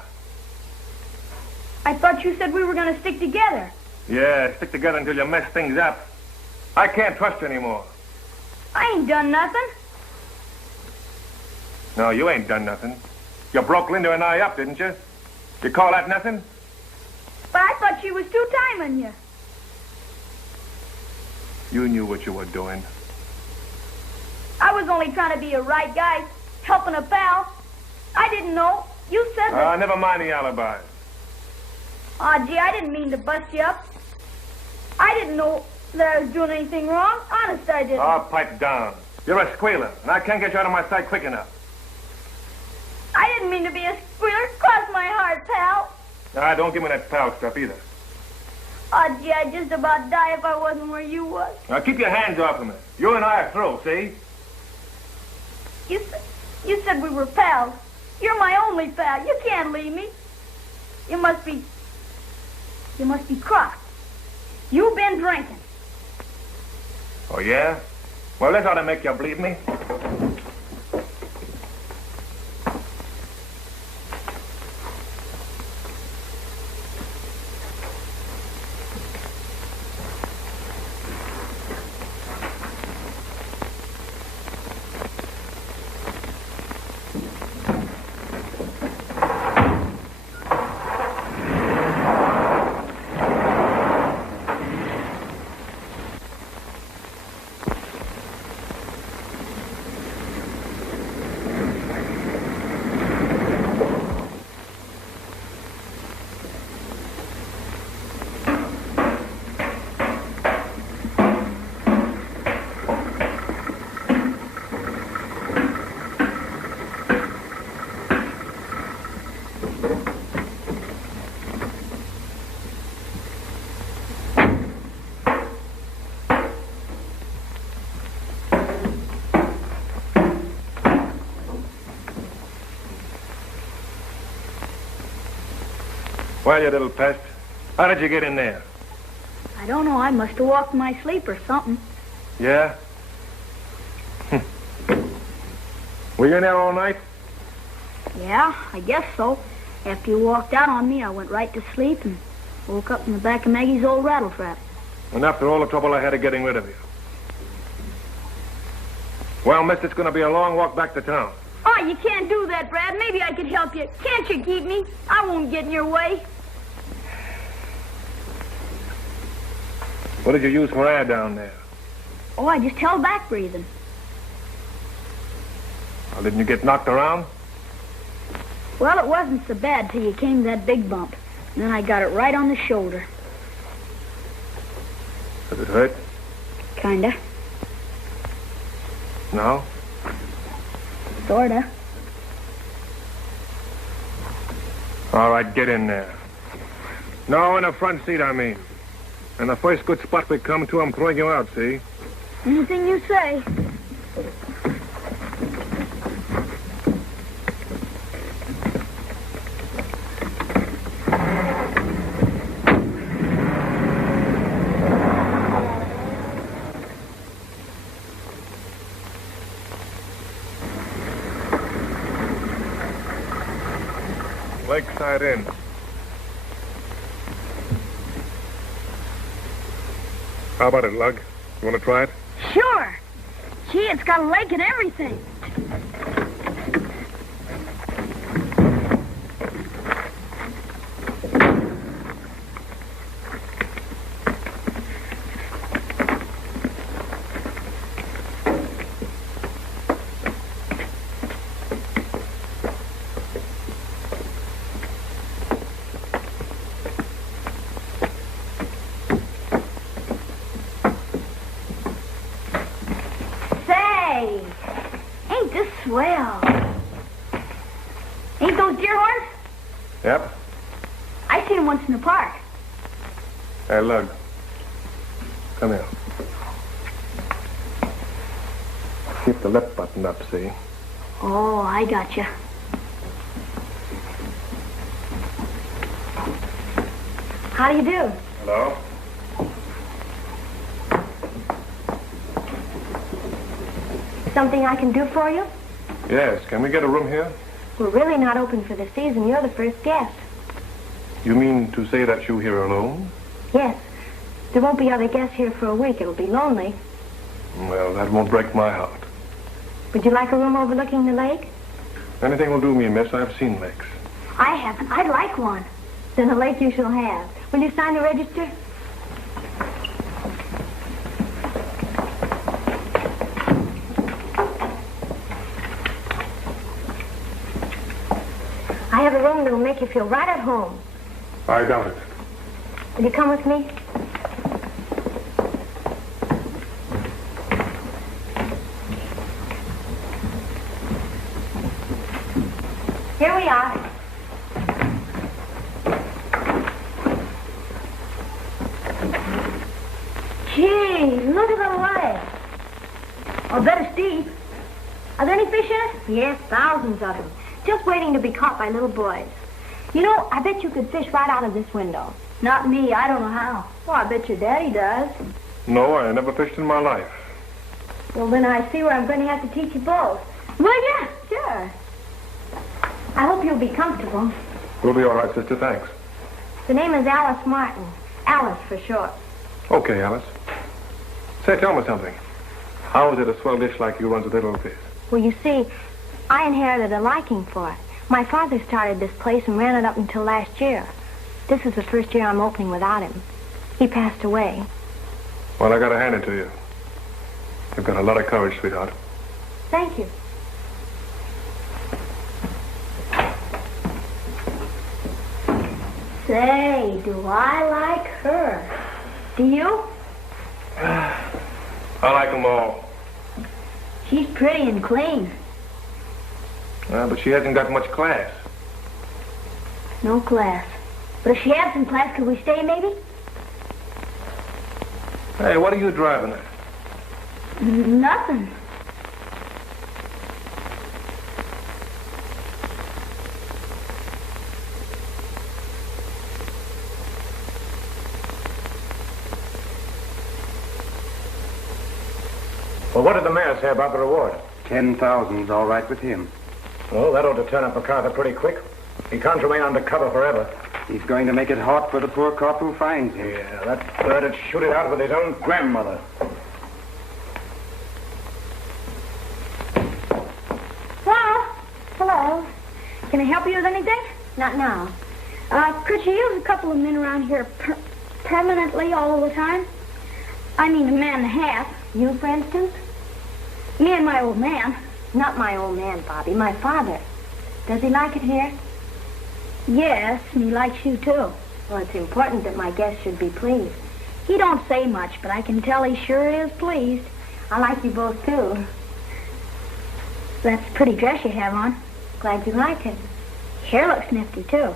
I thought you said we were going to stick together. Yeah, stick together until you mess things up. I can't trust you anymore. I ain't done nothing. No, you ain't done nothing. You broke Linda and I up, didn't you? You call that nothing? But I thought thought she was two-timing you. You knew what you were doing. I was only trying to be a right guy, helping a pal. I didn't know. You said that. Never mind the alibis. Aw, gee, I didn't mean to bust you up. I didn't know that I was doing anything wrong. Honest, I didn't. Oh, pipe down. You're a squealer, and I can't get you out of my sight quick enough. I didn't mean to be a squealer. Cross my heart, pal. Don't give me that pal stuff either. Aw, gee, I'd just about die if I wasn't where you was. Now, keep your hands off of me. You and I are through, see? You said we were pals. You're my only pal. You can't leave me. You must be crocked. You've been drinking. Oh, yeah? Well, this ought to make you believe me. Well, you little pest. How did you get in there? I don't know. I must have walked in my sleep or something. Yeah? Were you in there all night? Yeah, I guess so. After you walked out on me, I went right to sleep and woke up in the back of Maggie's old rattle trap. And after all the trouble I had of getting rid of you. Well, miss, it's going to be a long walk back to town. Oh, you can't do that, Brad. Maybe I could help you. Can't you keep me? I won't get in your way. What did you use for air down there? Oh, I just held back breathing. Well, didn't you get knocked around? Well, it wasn't so bad till you came to that big bump. And then I got it right on the shoulder. Does it hurt? Kinda. No? Sorta. All right, get in there. No, in the front seat, I mean. And the first good spot we come to, I'm throwing you out, see? Anything you say. Lakeside Inn. How about it, Lug? You want to try it? Sure. Gee, it's got a lake and everything. Ain't this swell? Ain't those deer horns? Yep. I seen them once in the park. Hey, Lug. Come here. Keep the lip button up, see? Oh, I gotcha. How do you do? Hello? Something I can do for you? Yes. Can we get a room here? We're really not open for the season. You're the first guest. You mean to say that you're here alone? Yes. There won't be other guests here for a week. It'll be lonely. Well, that won't break my heart. Would you like a room overlooking the lake? Anything will do me, miss. I've seen lakes. I haven't. I'd like one. Then a lake you shall have. Will you sign the register? I have a room that will make you feel right at home. I doubt it. Will you come with me? Here we are. Gee, look at the lake. I'll bet it's deep. Are there any fish in it? Yes, thousands of them. Just waiting to be caught by little boys. You know, I bet you could fish right out of this window. Not me. I don't know how. Well, I bet your daddy does. No, I never fished in my life. Well, then I see where I'm going to have to teach you both. Will you? Sure. I hope you'll be comfortable. We'll be all right, sister. Thanks. The name is Alice Martin. Alice for short. Okay, Alice. Say, tell me something. How is it a swell dish like you runs a little fish? Well, you see, I inherited a liking for it. My father started this place and ran it up until last year. This is the first year I'm opening without him. He passed away. Well, I gotta hand it to you. You've got a lot of courage, sweetheart. Thank you. Say, do I like her? Do you? I like them all. She's pretty and clean. But she hasn't got much class. No class. But if she had some class, could we stay, maybe? Hey, what are you driving at? Nothing. Well, what did the mayor say about the reward? 10,000's all right with him. Oh, that ought to turn up MacArthur pretty quick. He can't remain undercover forever. He's going to make it hot for the poor cop who finds him. Yeah, that bird would shoot it out with his own grandmother. Hello? Hello. Can I help you with anything? Not now. Could you use a couple of men around here permanently all the time? I mean, a man and a half. You, for instance? Me and my old man. Not my old man, Bobby. My father. Does he like it here? Yes, and he likes you, too. Well, it's important that my guest should be pleased. He don't say much, but I can tell he sure is pleased. I like you both, too. That's a pretty dress you have on. Glad you like it. Hair looks nifty, too.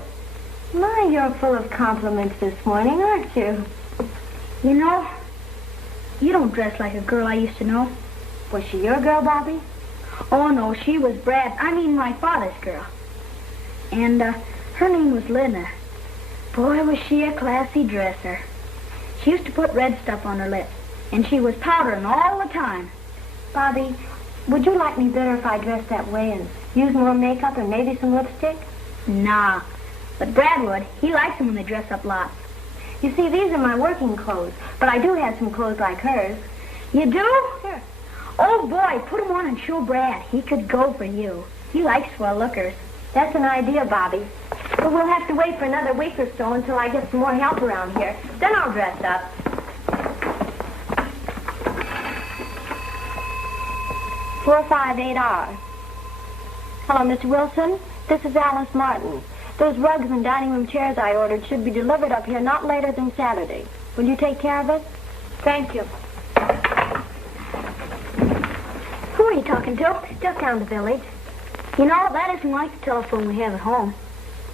My, you're full of compliments this morning, aren't you? You know, you don't dress like a girl I used to know. Was she your girl, Bobby? Oh, no, she was my father's girl. And, her name was Lena. Boy, was she a classy dresser. She used to put red stuff on her lips, and she was powdering all the time. Bobby, would you like me better if I dressed that way and use more makeup and maybe some lipstick? Nah, but Brad would. He likes them when they dress up lots. You see, these are my working clothes, but I do have some clothes like hers. You do? Sure. Oh, boy, put them on and show Brad. He could go for you. He likes swell lookers. That's an idea, Bobby. But we'll have to wait for another week or so until I get some more help around here. Then I'll dress up. 4, 5, 8 hours. Hello, Mr. Wilson. This is Alice Martin. Those rugs and dining room chairs I ordered should be delivered up here not later than Saturday. Will you take care of it? Thank you. Who are you talking to? Just down the village. You know, that isn't like the telephone we have at home.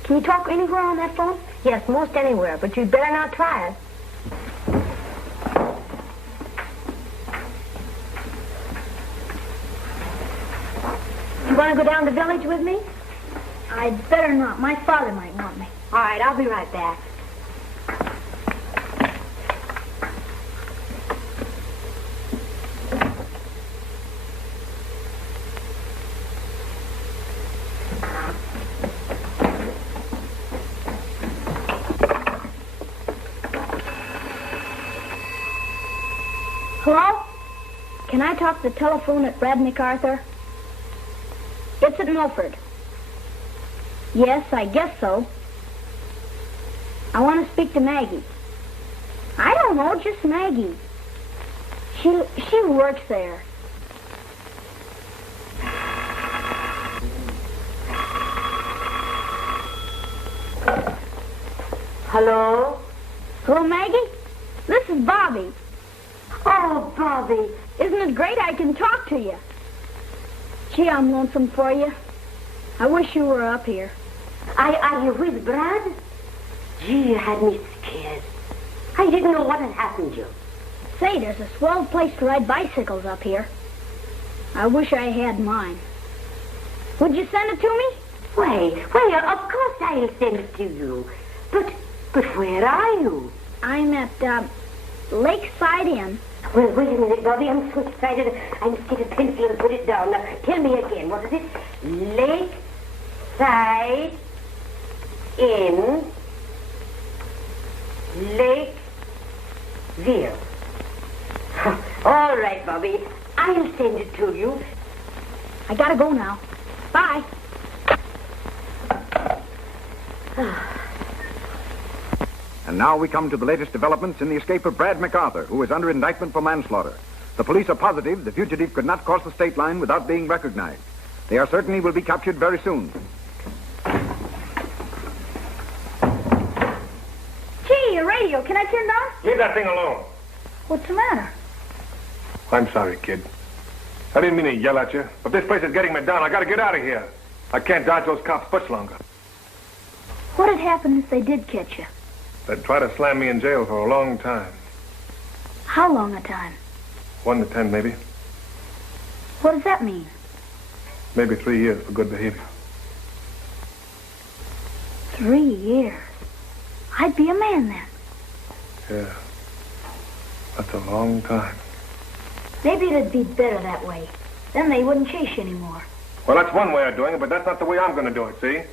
Can you talk anywhere on that phone? Yes, most anywhere, but you'd better not try it. You want to go down the village with me? I'd better not. My father might want me. All right, I'll be right back. Hello? Can I talk to the telephone at Brad MacArthur? It's at Milford. Yes, I guess so. I want to speak to Maggie. I don't know, just Maggie. She works there. Hello? Hello, Maggie? This is Bobby. Oh, Bobby. Isn't it great I can talk to you? Gee, I'm lonesome for you. I wish you were up here. Are you with Brad? Gee, you had me scared. I didn't know what had happened to you. Say, there's a swell place to ride bicycles up here. I wish I had mine. Would you send it to me? Wait, of course I'll send it to you. But where are you? I'm at, Lakeside Inn. Well, wait a minute, Bobby. I'm so excited. I'm going to get a pencil and put it down. Now, tell me again. What is it? Lakeside Inn. Lakeville. All right, Bobby. I'll send it to you. I gotta go now. Bye. And now we come to the latest developments in the escape of Brad MacArthur, who is under indictment for manslaughter. The police are positive the fugitive could not cross the state line without being recognized. They are certain he will be captured very soon. Gee, your radio. Can I turn it on? Leave that thing alone. What's the matter? I'm sorry, kid. I didn't mean to yell at you, but this place is getting me down. I gotta get out of here. I can't dodge those cops much longer. What'd happen if they did catch you? They'd try to slam me in jail for a long time. How long a time? 1 to 10, maybe. What does that mean? Maybe 3 years for good behavior. 3 years? I'd be a man then. Yeah. That's a long time. Maybe it'd be better that way. Then they wouldn't chase you anymore. Well, that's one way of doing it, but that's not the way I'm going to do it, see?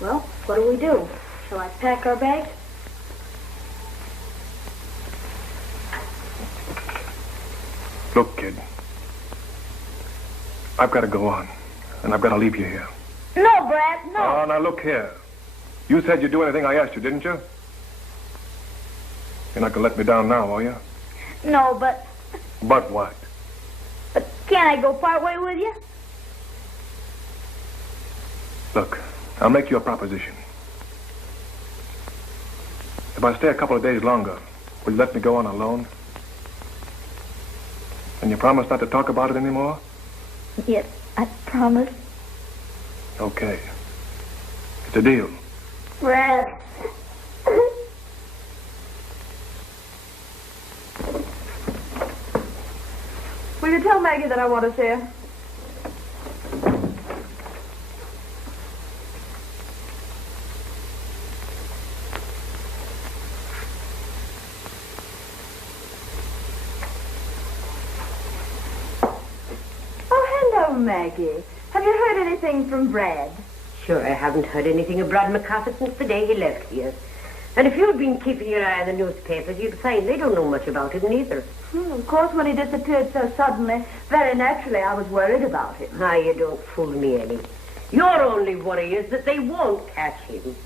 Well, what do we do? Shall I pack our bags? Look, kid. I've got to go on, and I've got to leave you here. No, Brad, no. Oh, now look here. You said you'd do anything I asked you, didn't you? You're not going to let me down now, are you? No, but... But what? But can't I go part way with you? Look, I'll make you a proposition. If I stay a couple of days longer, will you let me go on alone? And you promise not to talk about it anymore? Yes, I promise. Okay. It's a deal. Brad. Will you tell Maggie that I want to see her? Maggie, have you heard anything from Brad? Sure, I haven't heard anything of Brad MacArthur since the day he left here. And if you'd been keeping your eye on the newspapers, you'd find they don't know much about him neither. Of course, when he disappeared so suddenly, very naturally, I was worried about him. Ah, you don't fool me any. Your only worry is that they won't catch him.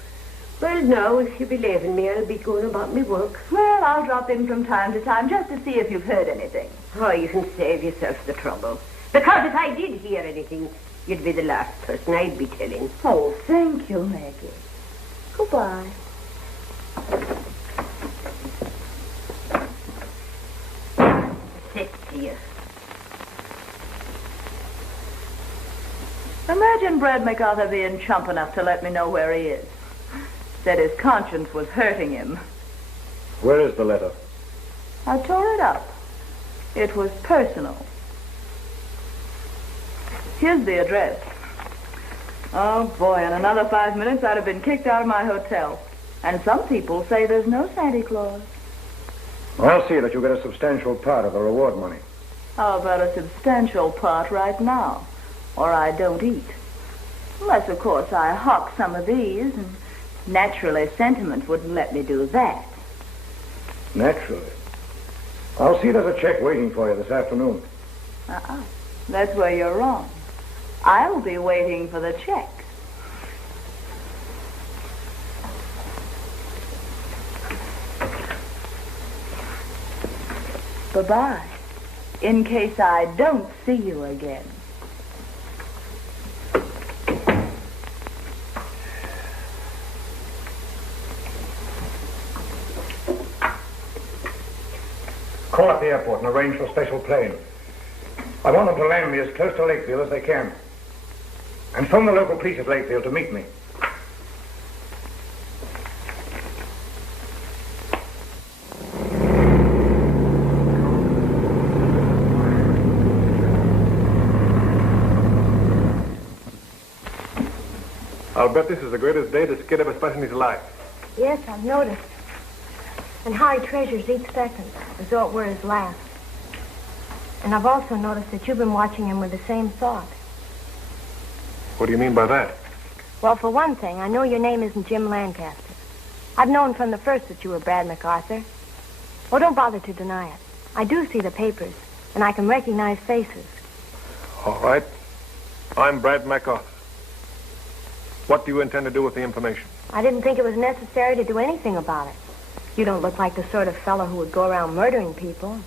Well, now, if you believe in me, I'll be going about my work. Well, I'll drop in from time to time just to see if you've heard anything. Oh, you can save yourself the trouble. Because if I did hear anything, you'd be the last person I'd be telling. Oh, thank you, Maggie. Goodbye. Sit here. Imagine Brad MacArthur being chump enough to let me know where he is. Said his conscience was hurting him. Where is the letter? I tore it up. It was personal. Here's the address. Oh, boy, in another 5 minutes, I'd have been kicked out of my hotel. And some people say there's no Santa Claus. I'll see that you get a substantial part of the reward money. How about a substantial part right now? Or I don't eat. Unless, of course, I hawk some of these, and naturally sentiment wouldn't let me do that. Naturally. I'll see there's a check waiting for you this afternoon. That's where you're wrong. I'll be waiting for the check. Goodbye. In case I don't see you again. Call up the airport and arrange for a special plane. I want them to land me as close to Lakefield as they can. And phone the local police at Lakefield to meet me. I'll bet this is the greatest day this kid ever spent in his life. Yes, I've noticed. And how he treasures each second, as though it were his last. And I've also noticed that you've been watching him with the same thought. What do you mean by that? Well, for one thing, I know your name isn't Jim Lancaster. I've known from the first that you were Brad MacArthur. Well, don't bother to deny it. I do see the papers, and I can recognize faces. All right. I'm Brad MacArthur. What do you intend to do with the information? I didn't think it was necessary to do anything about it. You don't look like the sort of fellow who would go around murdering people.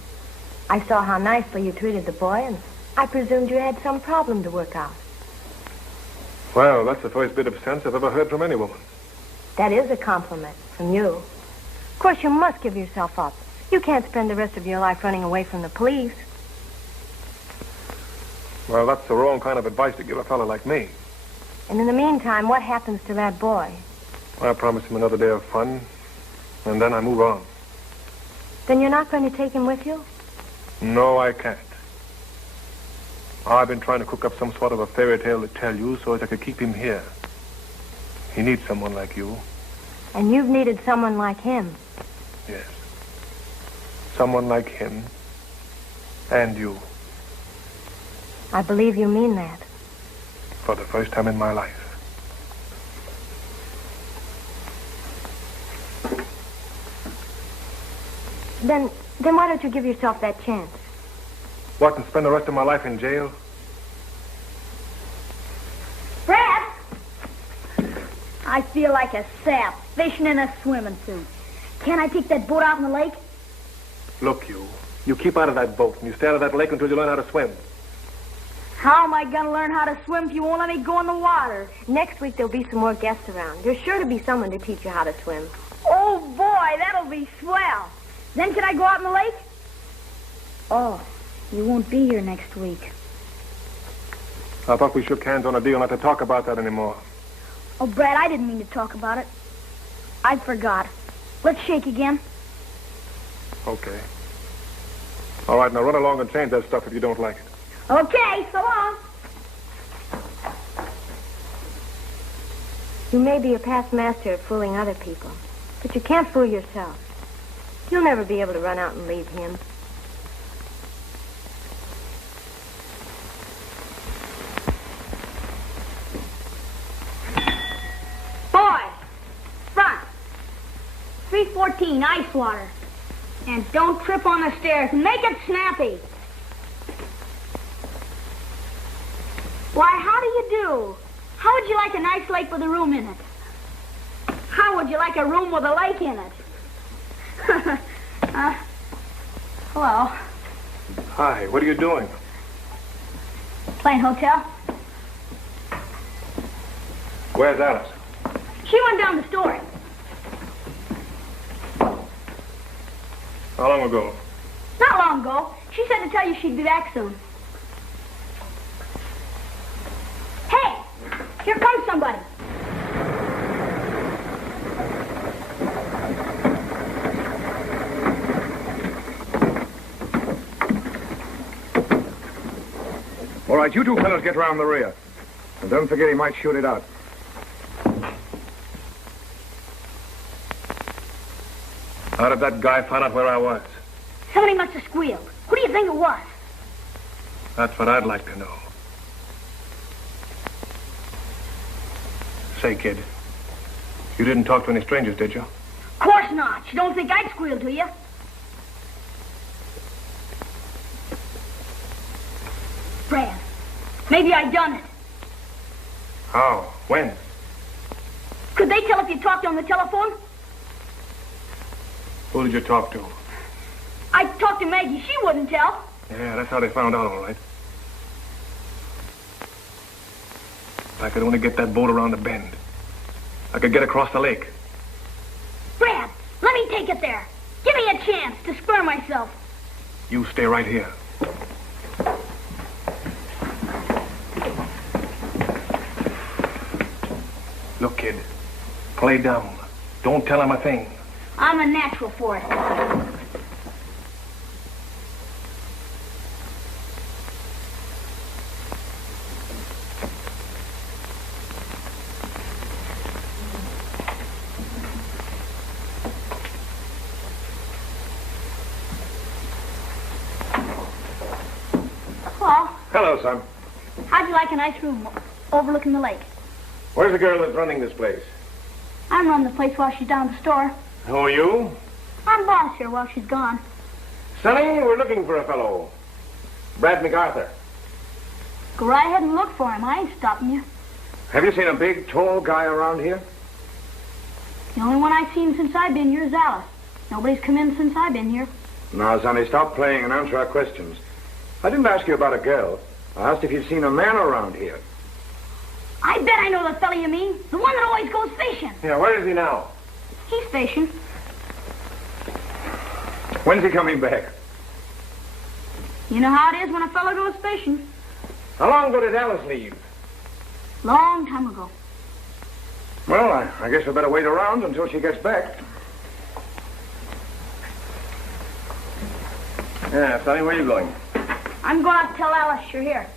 I saw how nicely you treated the boy, and I presumed you had some problem to work out. Well, that's the first bit of sense I've ever heard from any woman. That is a compliment from you. Of course, you must give yourself up. You can't spend the rest of your life running away from the police. Well, that's the wrong kind of advice to give a fellow like me. And in the meantime, what happens to that boy? I promise him another day of fun, and then I move on. Then you're not going to take him with you? No, I can't. I've been trying to cook up some sort of a fairy tale to tell you so as I could keep him here. He needs someone like you. And you've needed someone like him? Yes. Someone like him and you. I believe you mean that. For the first time in my life. Then why don't you give yourself that chance? What, and spend the rest of my life in jail? Brad! I feel like a sap fishing in a swimming suit. Can't I take that boat out in the lake? Look, you keep out of that boat and you stay out of that lake until you learn how to swim. How am I going to learn how to swim if you won't let me go in the water? Next week there'll be some more guests around. There's sure to be someone to teach you how to swim. Oh, boy, that'll be swell. Then can I go out in the lake? Oh, you won't be here next week. I thought we shook hands on a deal not to talk about that anymore. Oh, Brad, I didn't mean to talk about it. I forgot. Let's shake again. Okay. All right, now run along and change that stuff if you don't like it. Okay, so long. You may be a past master at fooling other people, but you can't fool yourself. You'll never be able to run out and leave him. Boy, front. 314, ice water. And don't trip on the stairs. Make it snappy. Why, how do you do? How would you like a nice lake with a room in it? How would you like a room with a lake in it? Hello. Hi, what are you doing? Playing hotel. Where's Alice? She went down the story. How long ago? Not long ago. She said to tell you she'd be back soon. Hey, here comes somebody. All right, you two fellows get round the rear. And don't forget he might shoot it out. How did that guy find out where I was? Somebody must have squealed. Who do you think it was? That's what I'd like to know. Say, kid, you didn't talk to any strangers, did you? Of course not. You don't think I'd squeal to you? Brad, maybe I done it. How? When? Could they tell if you talked on the telephone? Who did you talk to? I talked to Maggie. She wouldn't tell. Yeah, that's how they found out, all right. If I could only get that boat around the bend, I could get across the lake. Brad, let me take it there. Give me a chance to square myself. You stay right here. Look, kid, play dumb. Don't tell him a thing. I'm a natural for it. Hello. Hello, son. How'd you like a nice room overlooking the lake? Where's the girl that's running this place? I'm running the place while she's down at the store. Who are you? I'm boss here while she's gone. Sonny, we're looking for a fellow. Brad MacArthur. Go right ahead and look for him. I ain't stopping you. Have you seen a big, tall guy around here? The only one I've seen since I've been here is Alice. Nobody's come in since I've been here. Now, Sonny, stop playing and answer our questions. I didn't ask you about a girl. I asked if you'd seen a man around here. I bet I know the fella you mean. The one that always goes fishing. Yeah, where is he now? He's fishing. When's he coming back? You know how it is when a fella goes fishing. How long ago did Alice leave? Long time ago. Well, I guess we better wait around until she gets back. Yeah, Sonny, where are you going? I'm going to tell Alice you're here.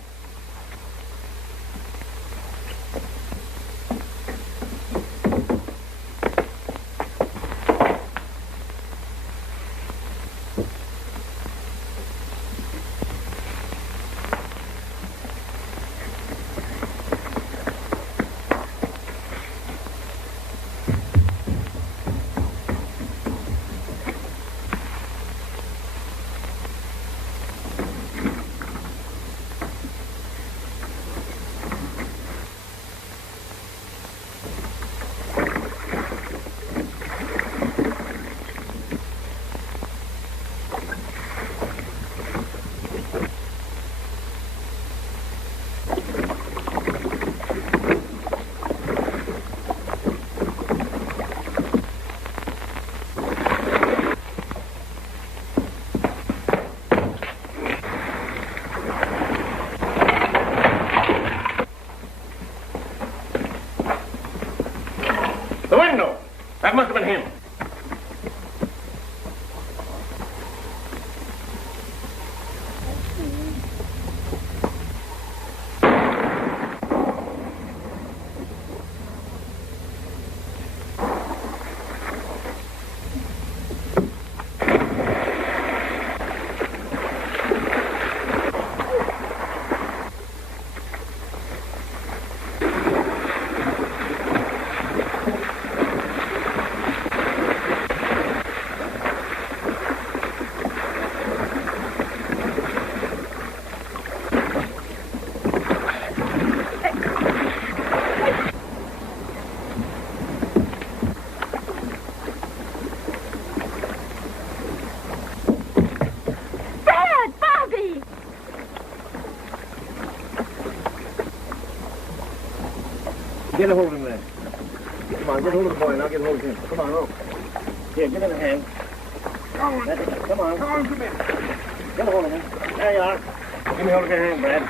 That must have been him. Get a hold of him then. Come on, get hold of the boy and I'll get hold of him. Come on, oh. Here, give him a hand. That's it. Come on. Come on, come in. Get a hold of him. There you are. Give me hold of your hand, Brad.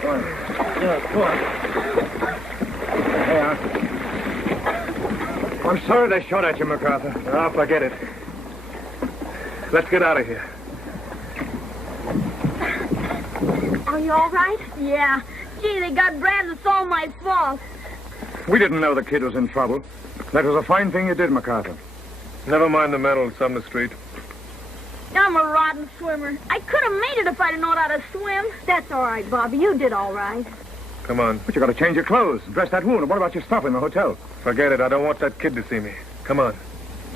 Come on. Yeah, come on. There you are. I'm sorry they shot at you, MacArthur. Oh, forget it. Let's get out of here. Are you all right? Yeah. Gee, they got Brad. It's all my fault. We didn't know the kid was in trouble. That was a fine thing you did, MacArthur. Never mind the medal, it's on the street. I'm a rotten swimmer. I could have made it if I'd known how to swim. That's all right, Bobby. You did all right. Come on. But you got to change your clothes, dress that wound. And what about your stuff in the hotel? Forget it. I don't want that kid to see me. Come on.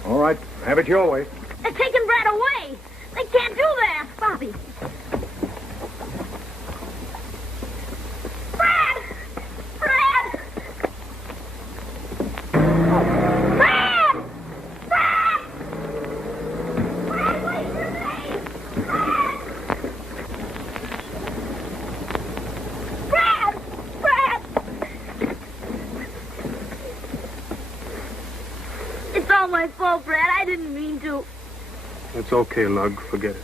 All right. Have it your way. They're taking Brad away. They can't do that. Bobby. Brad! Brad! Brad! Brad! Brad, wait for me! Oh, Brad, I didn't mean to. It's okay, Lug. Forget it.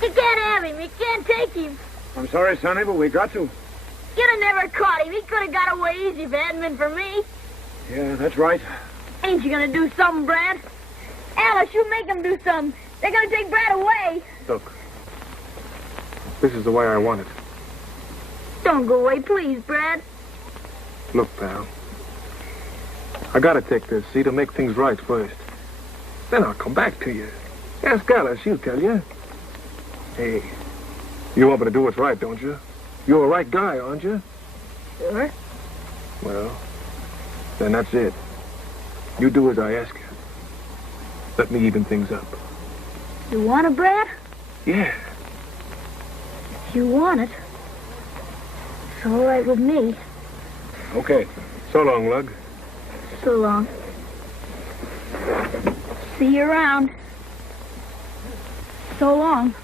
You can't have him. You can't take him. I'm sorry, Sonny, but we got to. You'd have never caught him. He could have got away easy if it hadn't been for me. Yeah, that's right. Ain't you gonna do something, Brad? Alice, you make them do something. They're gonna take Brad away. Look. This is the way I want it. Don't go away, please, Brad. Look, pal. I gotta take this, see, to make things right first. Then I'll come back to you. Ask Alice, she'll tell you. Hey, you want me to do what's right, don't you? You're a right guy, aren't you? Sure. Well, then that's it. You do as I ask you. Let me even things up. You want it, Brad? Yeah. If you want it, it's all right with me. Okay. So long, Lug. So long. See you around. So long.